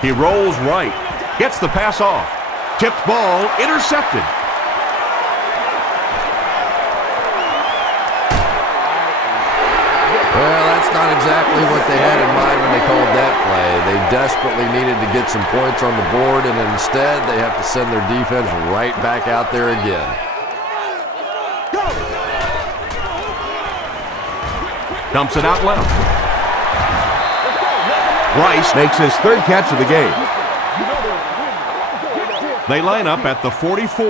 He rolls right, gets the pass off. Tipped ball, intercepted. Well, that's not exactly what they had in mind when they called that play. They desperately needed to get some points on the board, and instead they have to send their defense right back out there again. Dumps it out left. Rice makes his 3rd catch of the game. They line up at the 44.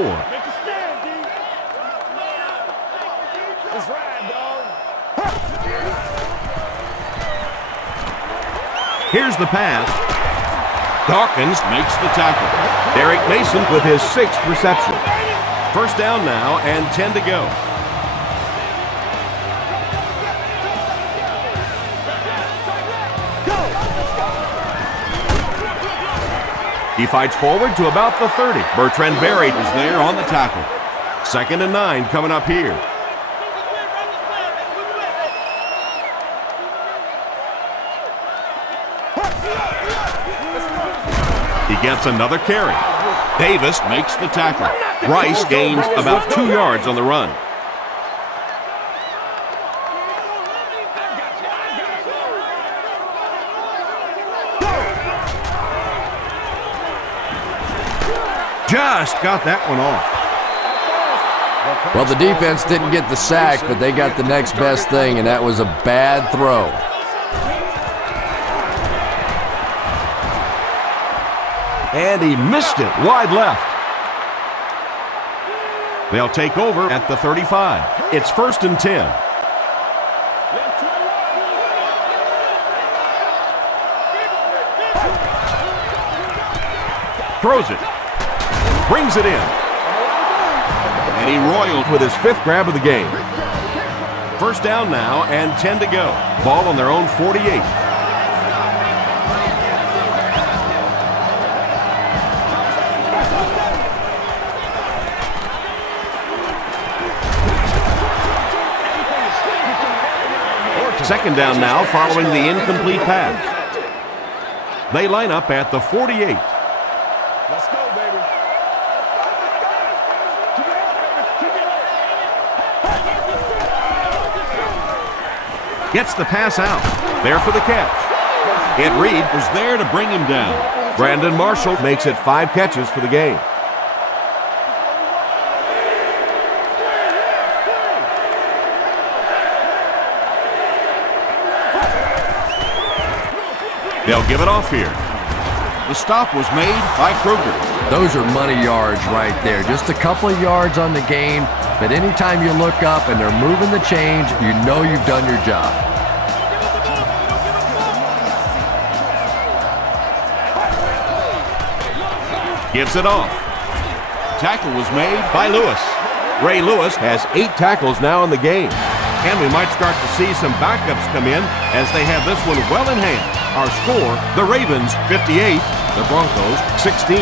Here's the pass. Dawkins Makes the tackle. Derek Mason with his 6th reception. 1st down now and 10 to go. He fights forward to about the 30. Bertrand Berry is there on the tackle. 2nd and 9 coming up here. He gets another carry. Davis Makes the tackle. Rice gains about 2 yards on the run. Just got that one off. Well, the defense didn't get the sack, but they got the next best thing, and that was a bad throw. And he missed it wide left. They'll take over at the 35. It's 1st and 10. Throws it. Brings it in. And he roiled with his 5th grab of the game. First down now and 10 to go. Ball on their own 48. Second down now following the incomplete pass. They line up at the 48. Let's go, baby. Gets the pass out. There for the catch. Ed Reed was there to bring him down. Brandon Marshall makes it 5 catches for the game. They'll give it off here. The stop was made by Kruger. Those are money yards right there. Just a couple of yards on the game, but anytime you look up and they're moving the change, you know you've done your job. Gives it off. Tackle was made by Lewis. Ray Lewis has 8 tackles now in the game. And we might start to see some backups come in as they have this one well in hand. Our score, the Ravens 58, the Broncos 16.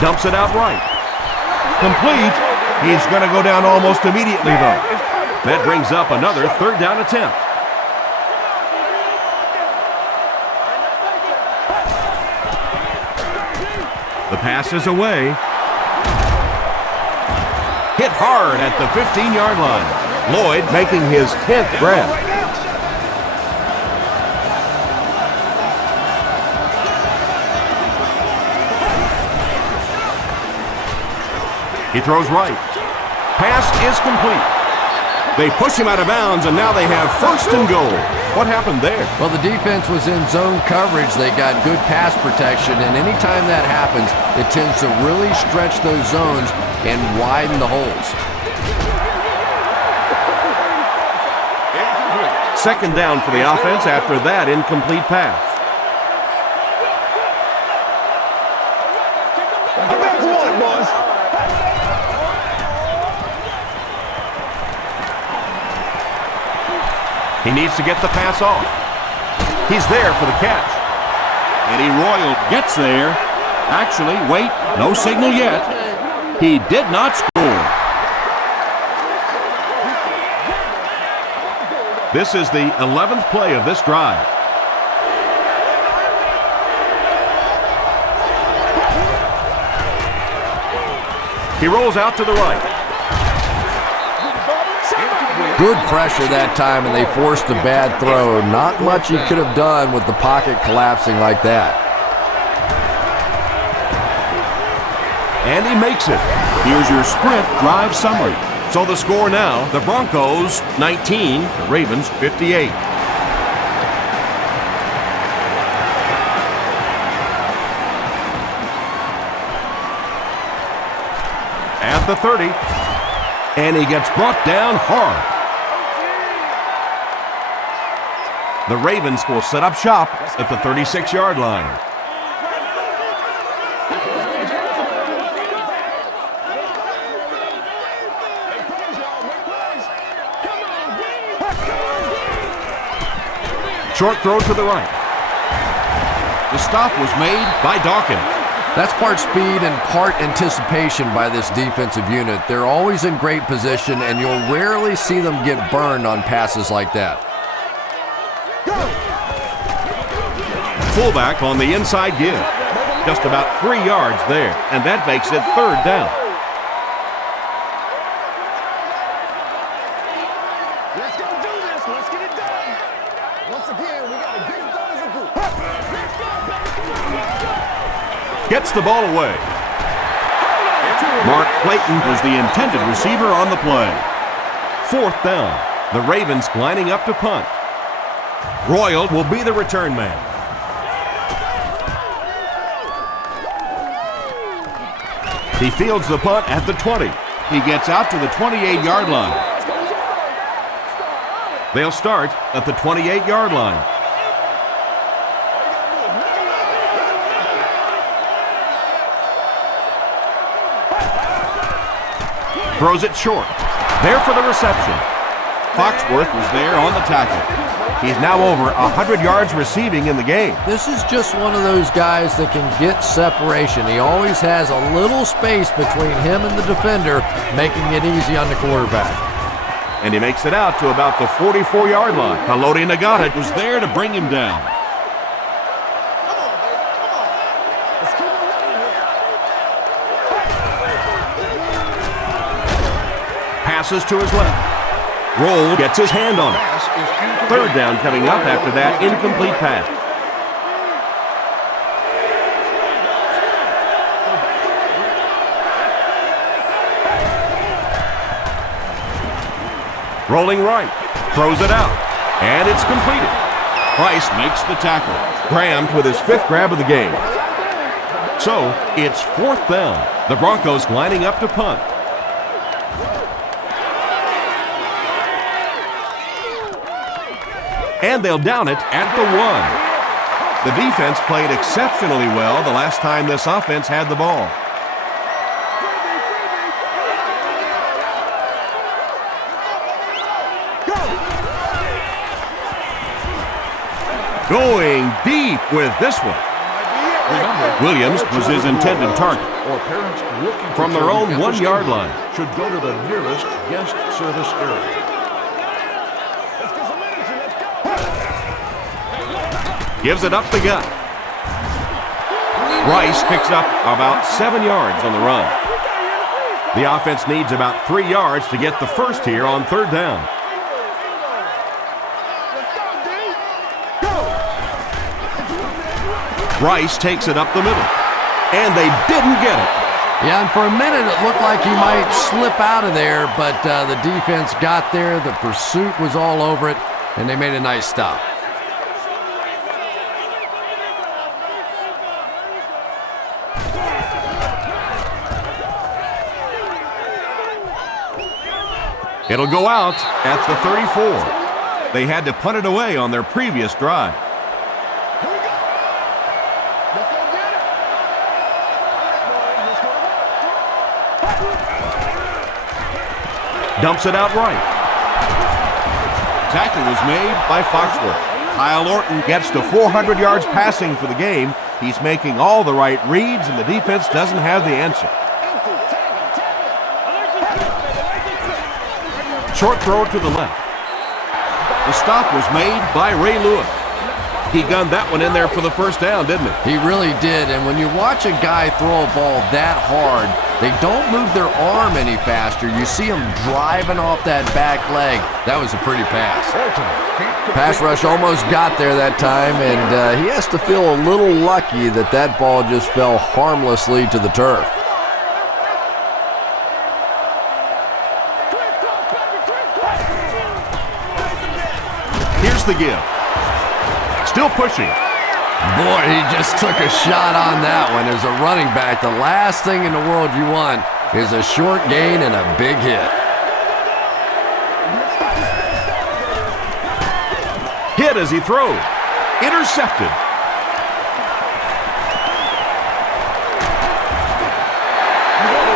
Dumps it out right. Complete. He's going to go down almost immediately, though. That brings up another 3rd down attempt. The pass is away. Hit hard at the 15-yard line. Lloyd making his 10th grab. He throws right. Pass is complete. They push him out of bounds, and now they have 1st and goal. What happened there? Well, the defense was in zone coverage. They got good pass protection, and anytime that happens, it tends to really stretch those zones and widen the holes. Second down for the offense after that incomplete pass. He needs to get the pass off. He's there for the catch. Eddie Royal gets there. Actually, wait, no signal yet. He did not score. This is the 11th play of this drive. He rolls out to the right. Good pressure that time, and they forced a bad throw. Not much he could have done with the pocket collapsing like that. And he makes it. Here's your sprint drive summary. So the score now, the Broncos 19, the Ravens 58. At the 30, and he gets brought down hard. The Ravens will set up shop at the 36-yard line. Short throw to the right. The stop was made by Dawkins. That's part speed and part anticipation by this defensive unit. They're always in great position, and you'll rarely see them get burned on passes like that. Fullback on the inside give. Just about 3 yards there, and that makes it 3rd down. Let's go do this. Let's get it done. Once again, we got to get it done as a group. Gets the ball away. Mark Clayton was the intended receiver on the play. 4th down. The Ravens lining up to punt. Royal will be the return man. He fields the punt at the 20. He gets out to the 28-yard line. They'll start at the 28-yard line. Throws it short. There for the reception. Foxworth was there on the tackle. He's now over 100 yards receiving in the game. This is just one of those guys that can get separation. He always has a little space between him and the defender, making it easy on the quarterback. And he makes it out to about the 44-yard line. Haloti Ngata Was there to bring him down. passes to his left. Roll gets his hand on it. Third down coming up after that incomplete pass. Rolling right, throws it out, and it's completed. Price makes the tackle. Graham with his fifth grab of the game. So, it's fourth down. The Broncos lining up to punt. And they'll down it at the 1. The defense played exceptionally well the last time this offense had the ball. Going deep with this one. Williams was his intended target. From their own 1 yard line. Should go to the nearest guest service area. Gives it up the gut. Rice picks up about 7 yards on the run. The offense needs about 3 yards to get the first here on third down. Rice takes it up the middle. And they didn't get it. Yeah, and for a minute it looked like he might slip out of there, but the defense got there, the pursuit was all over it, and they made a nice stop. It'll go out at the 34. They had to punt it away on their previous drive. Dumps it out right. Tackle was made by Foxworth. Kyle Orton gets to 400 yards passing for the game. He's making all the right reads, and the defense doesn't have the answer. Short throw to the left. The stop was made by Ray Lewis. He gunned that one in there for the first down, didn't he? He really did, and when you watch a guy throw a ball that hard, they don't move their arm any faster. You see them driving off that back leg. That was a pretty pass. Pass rush almost got there that time, and he has to feel a little lucky that that ball just fell harmlessly to the turf. Here's the give. Still pushing. Boy, he just took a shot on that one. As a running back, the last thing in the world you want is a short gain and a big hit. Hit as he throws. Intercepted.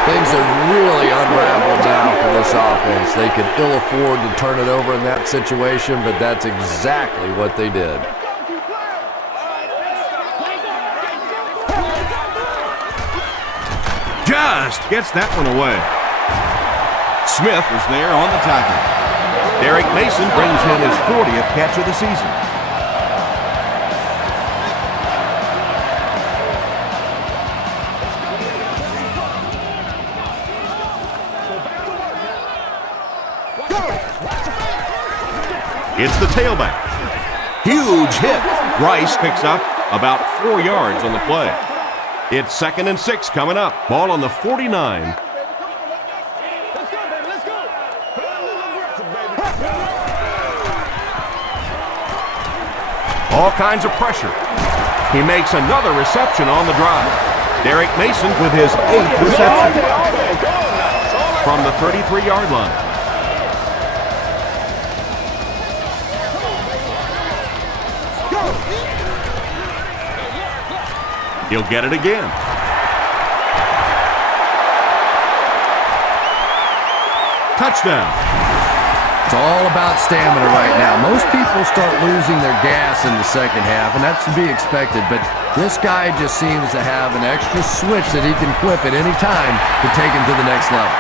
Things have really unraveled now for this offense. They could ill afford to turn it over in that situation, but that's exactly what they did. Just gets that one away. Smith was there on the tackle. Derek Mason brings in his 40th catch of the season. It's the tailback. Huge hit. Rice picks up about 4 yards on the play. It's 2nd and 6 coming up. Ball on the 49. All kinds of pressure. He makes another reception on the drive. Derek Mason with his 8th reception. From the 33-yard line. He'll get it again. Touchdown. It's all about stamina right now. Most people start losing their gas in the second half, and that's to be expected. But this guy just seems to have an extra switch that he can flip at any time to take him to the next level.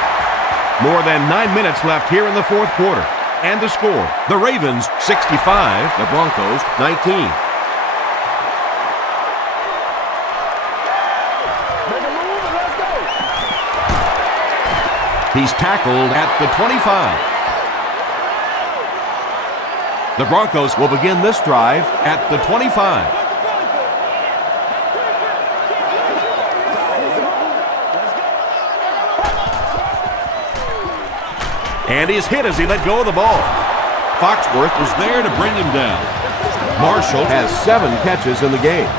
More than 9 minutes left here in the fourth quarter. And the score, the Ravens 65, the Broncos 19. He's tackled at the 25. The Broncos will begin this drive at the 25. And he's hit as he let go of the ball. Foxworth was there to bring him down. Marshall has 7 catches in the game.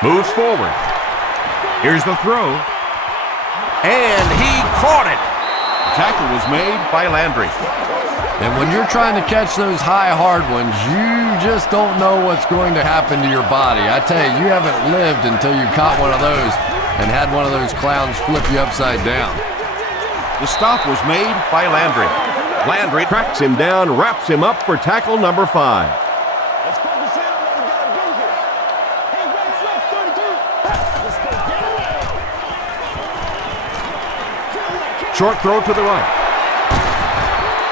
Moves forward. Here's the throw. And he caught it. The tackle was made by Landry. And when you're trying to catch those high, hard ones, you just don't know what's going to happen to your body. I tell you, you haven't lived until you caught one of those and had one of those clowns flip you upside down. The stop was made by Landry. Landry tracks him down, wraps him up for tackle number 5. Short throw to the right.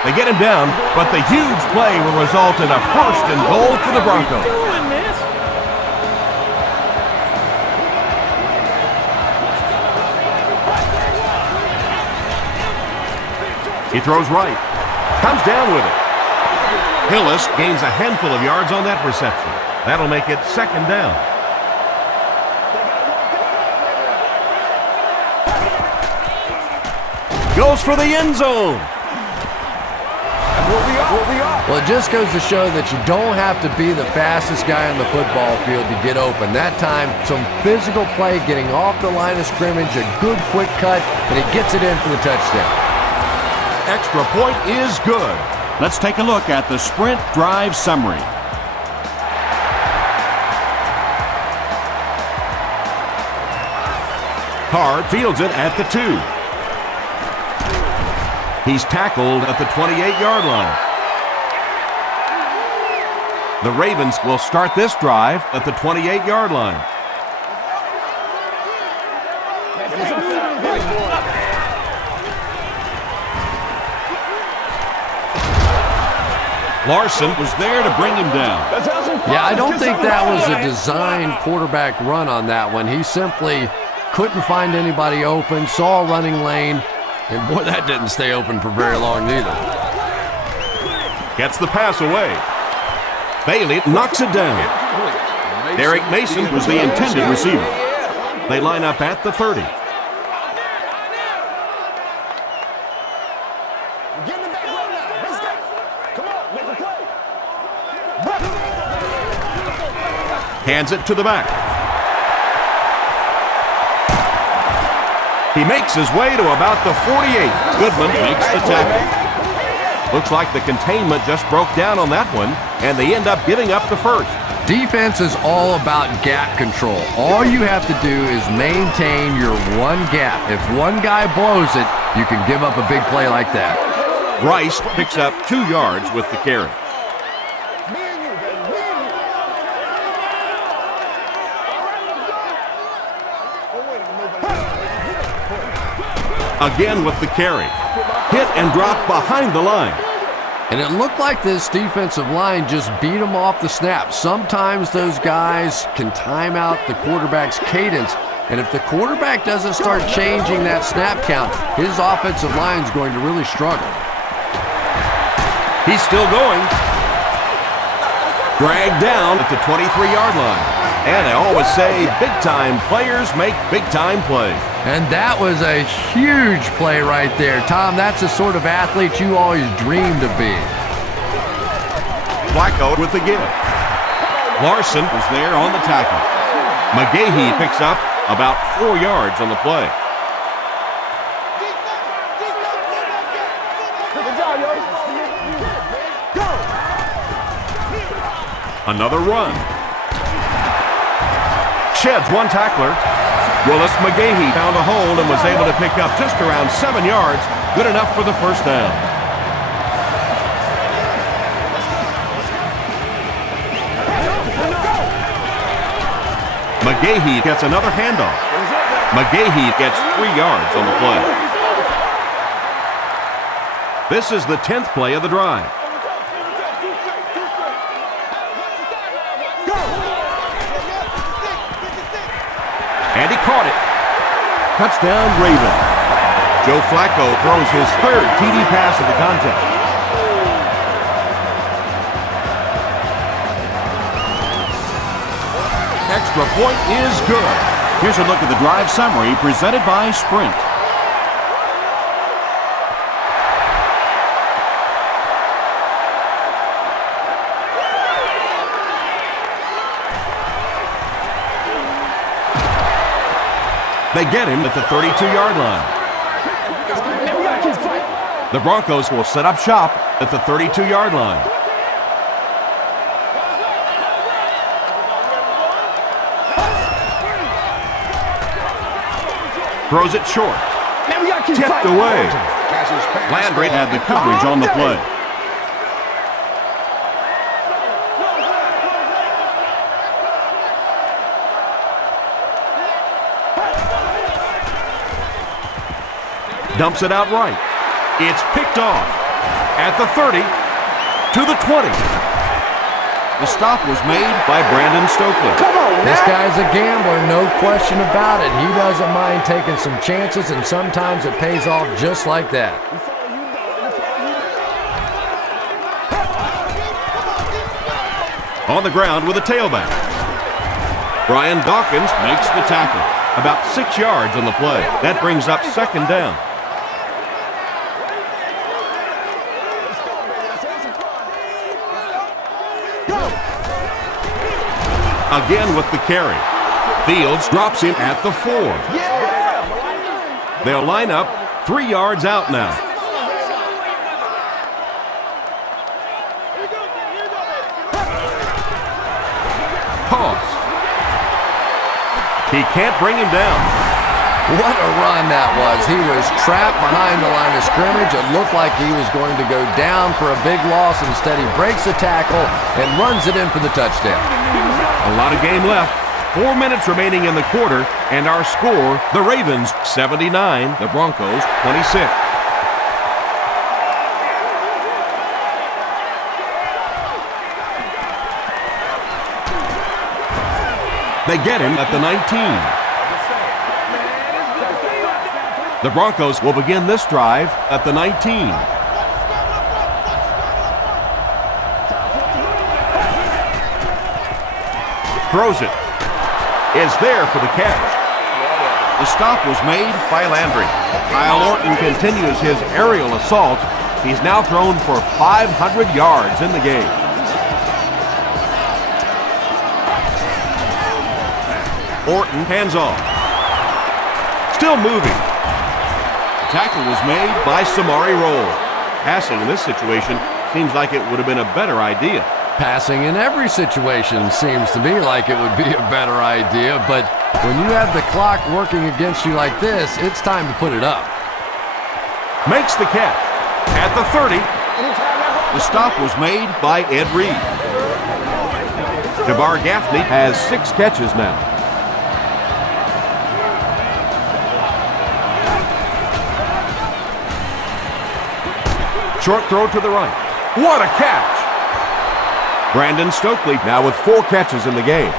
They get him down, but the huge play will result in a 1st and goal for the Broncos. He throws right. Comes down with it. Hillis gains a handful of yards on that reception. That'll make it 2nd down. Goes for the end zone. Well, it just goes to show that you don't have to be the fastest guy on the football field to get open. That time, some physical play, getting off the line of scrimmage, a good quick cut, and he gets it in for the touchdown. Extra point is good. Let's take a look at the sprint drive summary. Card fields it at the 2. He's tackled at the 28-yard line. The Ravens will start this drive at the 28-yard line. Larson was there to bring him down. Yeah, I don't think that was a designed quarterback run on that one. He simply couldn't find anybody open, saw a running lane, and boy, that didn't stay open for very long neither. Gets the pass away. Bailey knocks it down. Derek Mason was the intended receiver. They line up at the 30. Hands it to the back. He makes his way to about the 48. Goodman makes the tackle. Looks like the containment just broke down on that one, and they end up giving up the 1st. Defense is all about gap control. All you have to do is maintain your one gap. If one guy blows it, you can give up a big play like that. Rice picks up 2 yards with the carry. Again with the carry. Hit and drop behind the line. And it looked like this defensive line just beat him off the snap. Sometimes those guys can time out the quarterback's cadence. And if the quarterback doesn't start changing that snap count, his offensive line is going to really struggle. He's still going. Dragged down at the 23-yard line. And I always say, big-time players make big-time plays. And that was a huge play right there. Tom, that's the sort of athlete you always dreamed of being. Flacco with the give. Larson was there on the tackle. McGahee picks up about 4 yards on the play. Another run. Sheds one tackler. Willis McGahee found a hole and was able to pick up just around 7 yards. Good enough for the first down. McGahee gets another handoff. McGahee gets 3 yards on the play. This is the 10th play of the drive. And he caught it. Touchdown, Ravens. Joe Flacco throws his 3rd TD pass of the contest. Extra point is good. Here's a look at the drive summary presented by Sprint. They get him at the 32-yard line. The Broncos will set up shop at the 32-yard line. Throws it short. Tipped away. Landry had the coverage on the play. Dumps it out right. It's picked off at the 30 to the 20. The stop was made by Brandon Stokely. This guy's a gambler, no question about it. He doesn't mind taking some chances, and sometimes it pays off just like that. On the ground with a tailback. Brian Dawkins makes the tackle. About 6 yards on the play. That brings up 2nd down. Again with the carry. Fields drops him at the 4. They'll line up 3 yards out now. Toss. He can't bring him down. What a run that was. He was trapped behind the line of scrimmage. It looked like he was going to go down for a big loss. Instead, he breaks the tackle and runs it in for the touchdown. A lot of game left. 4 minutes remaining in the quarter, and our score, the Ravens 79, the Broncos 26. They get him at the 19. The Broncos will begin this drive at the 19. Throws it. Is there for the catch. The stop was made by Landry. Kyle Orton continues his aerial assault. He's now thrown for 500 yards in the game. Orton hands off. Still moving. The tackle was made by Samari Rolle. Passing in this situation seems like it would have been a better idea. Passing in every situation seems to me like it would be a better idea, but when you have the clock working against you like this, it's time to put it up. Makes the catch at the 30. The stop was made by Ed Reed. DeBar Gaffney has 6 catches now. Short throw to the right. What a catch! Brandon Stokely now with 4 catches in the game.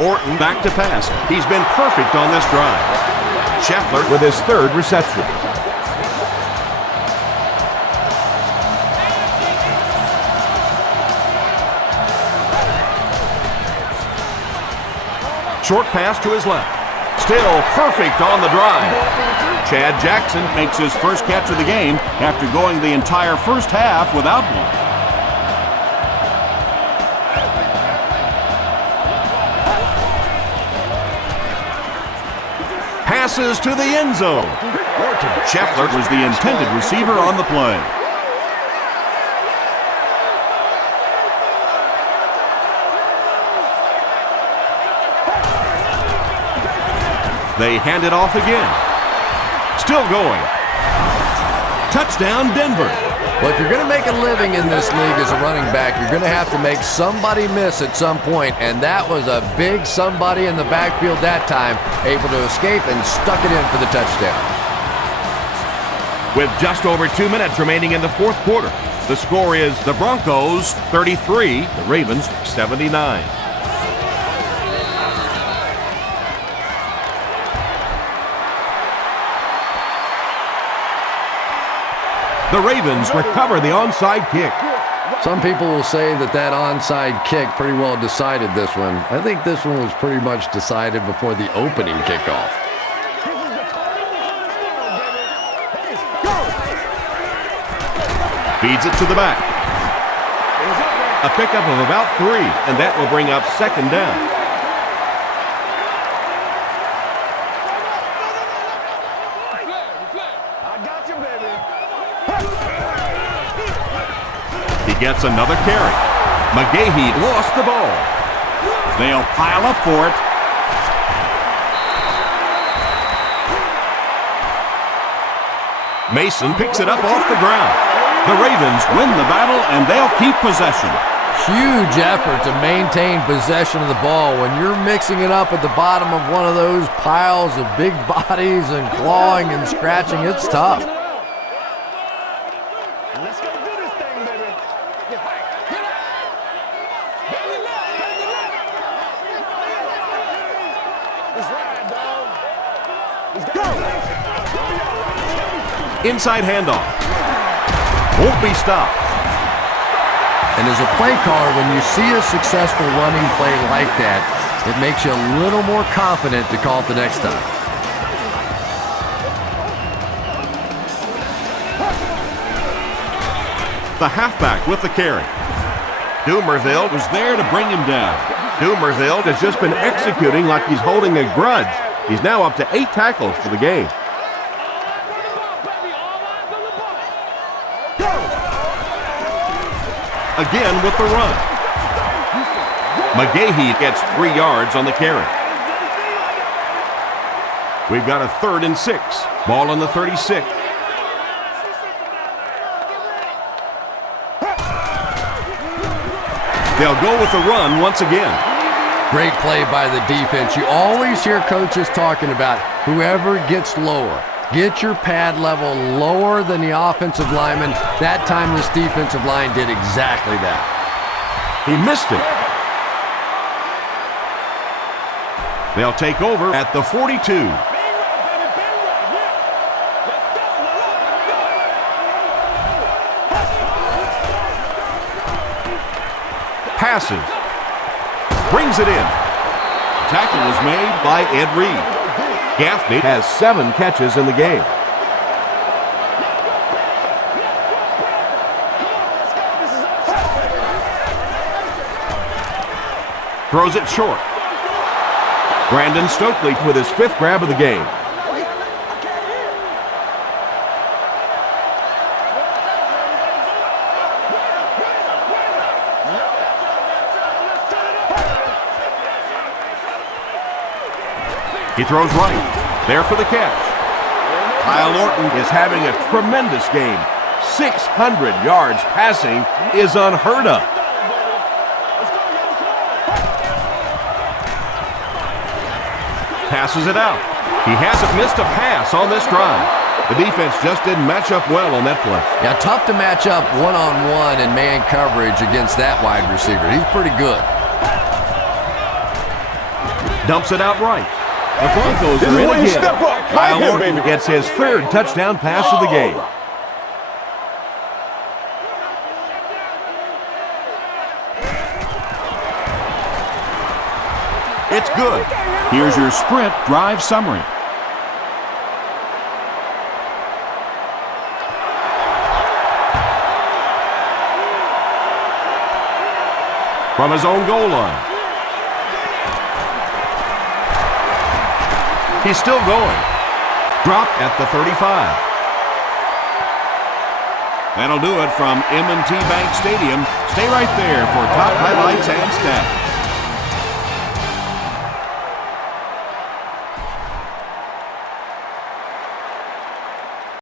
Orton back to pass. He's been perfect on this drive. Scheffler with his 3rd reception. Short pass to his left. Still perfect on the drive. Chad Jackson makes his first catch of the game after going the entire first half without one. passes to the end zone. Scheffler was the intended receiver on the play. They hand it off again. Still going. Touchdown, Denver. Well, if you're going to make a living in this league as a running back, you're going to have to make somebody miss at some point, and that was a big somebody in the backfield that time, able to escape and stuck it in for the touchdown. With just over 2 minutes remaining in the fourth quarter, the score is the Broncos 33, the Ravens 79. The Ravens recover the onside kick. Some people will say that onside kick pretty well decided this one. I think this one was pretty much decided before the opening kickoff. Feeds it to the back. A pickup of about 3, and that will bring up second down. He gets another carry. McGahee lost the ball. They'll pile up for it. Mason picks it up off the ground. The Ravens win the battle, and they'll keep possession. Huge effort to maintain possession of the ball. When you're mixing it up at the bottom of one of those piles of big bodies and clawing and scratching, it's tough. Inside handoff. Won't be stopped. And as a play caller, when you see a successful running play like that, it makes you a little more confident to call it the next time. The halfback with the carry. Dumerville Was there to bring him down. Dumerville has just been executing like he's holding a grudge. He's now up to 8 tackles for the game. Again with the run. McGahee gets 3 yards on the carry. We've got a 3rd and 6. Ball on the 36. They'll go with the run once again. Great play by the defense. You always hear coaches talking about whoever gets lower. Get your pad level lower than the offensive lineman. That time this defensive line did exactly that. He missed it. They'll take over at the 42. Passes. Brings it in. Tackle was made by Ed Reed. Gaffney has 7 catches in the game. Throws it short. Brandon Stokely with his 5th grab of the game. He throws right. There for the catch. Kyle Orton is having a tremendous game. 600 yards passing is unheard of. Passes it out. He hasn't missed a pass on this drive. The defense just didn't match up well on that play. Yeah, tough to match up one-on-one and man coverage against that wide receiver. He's pretty good. Dumps it out right. The Broncos are in again. Kyle Orton gets his 3rd touchdown pass of the game. It's good. Here's your sprint drive summary. From his own goal line. He's still going. Dropped at the 35. That'll do it from M&T Bank Stadium. Stay right there for top highlights and stats.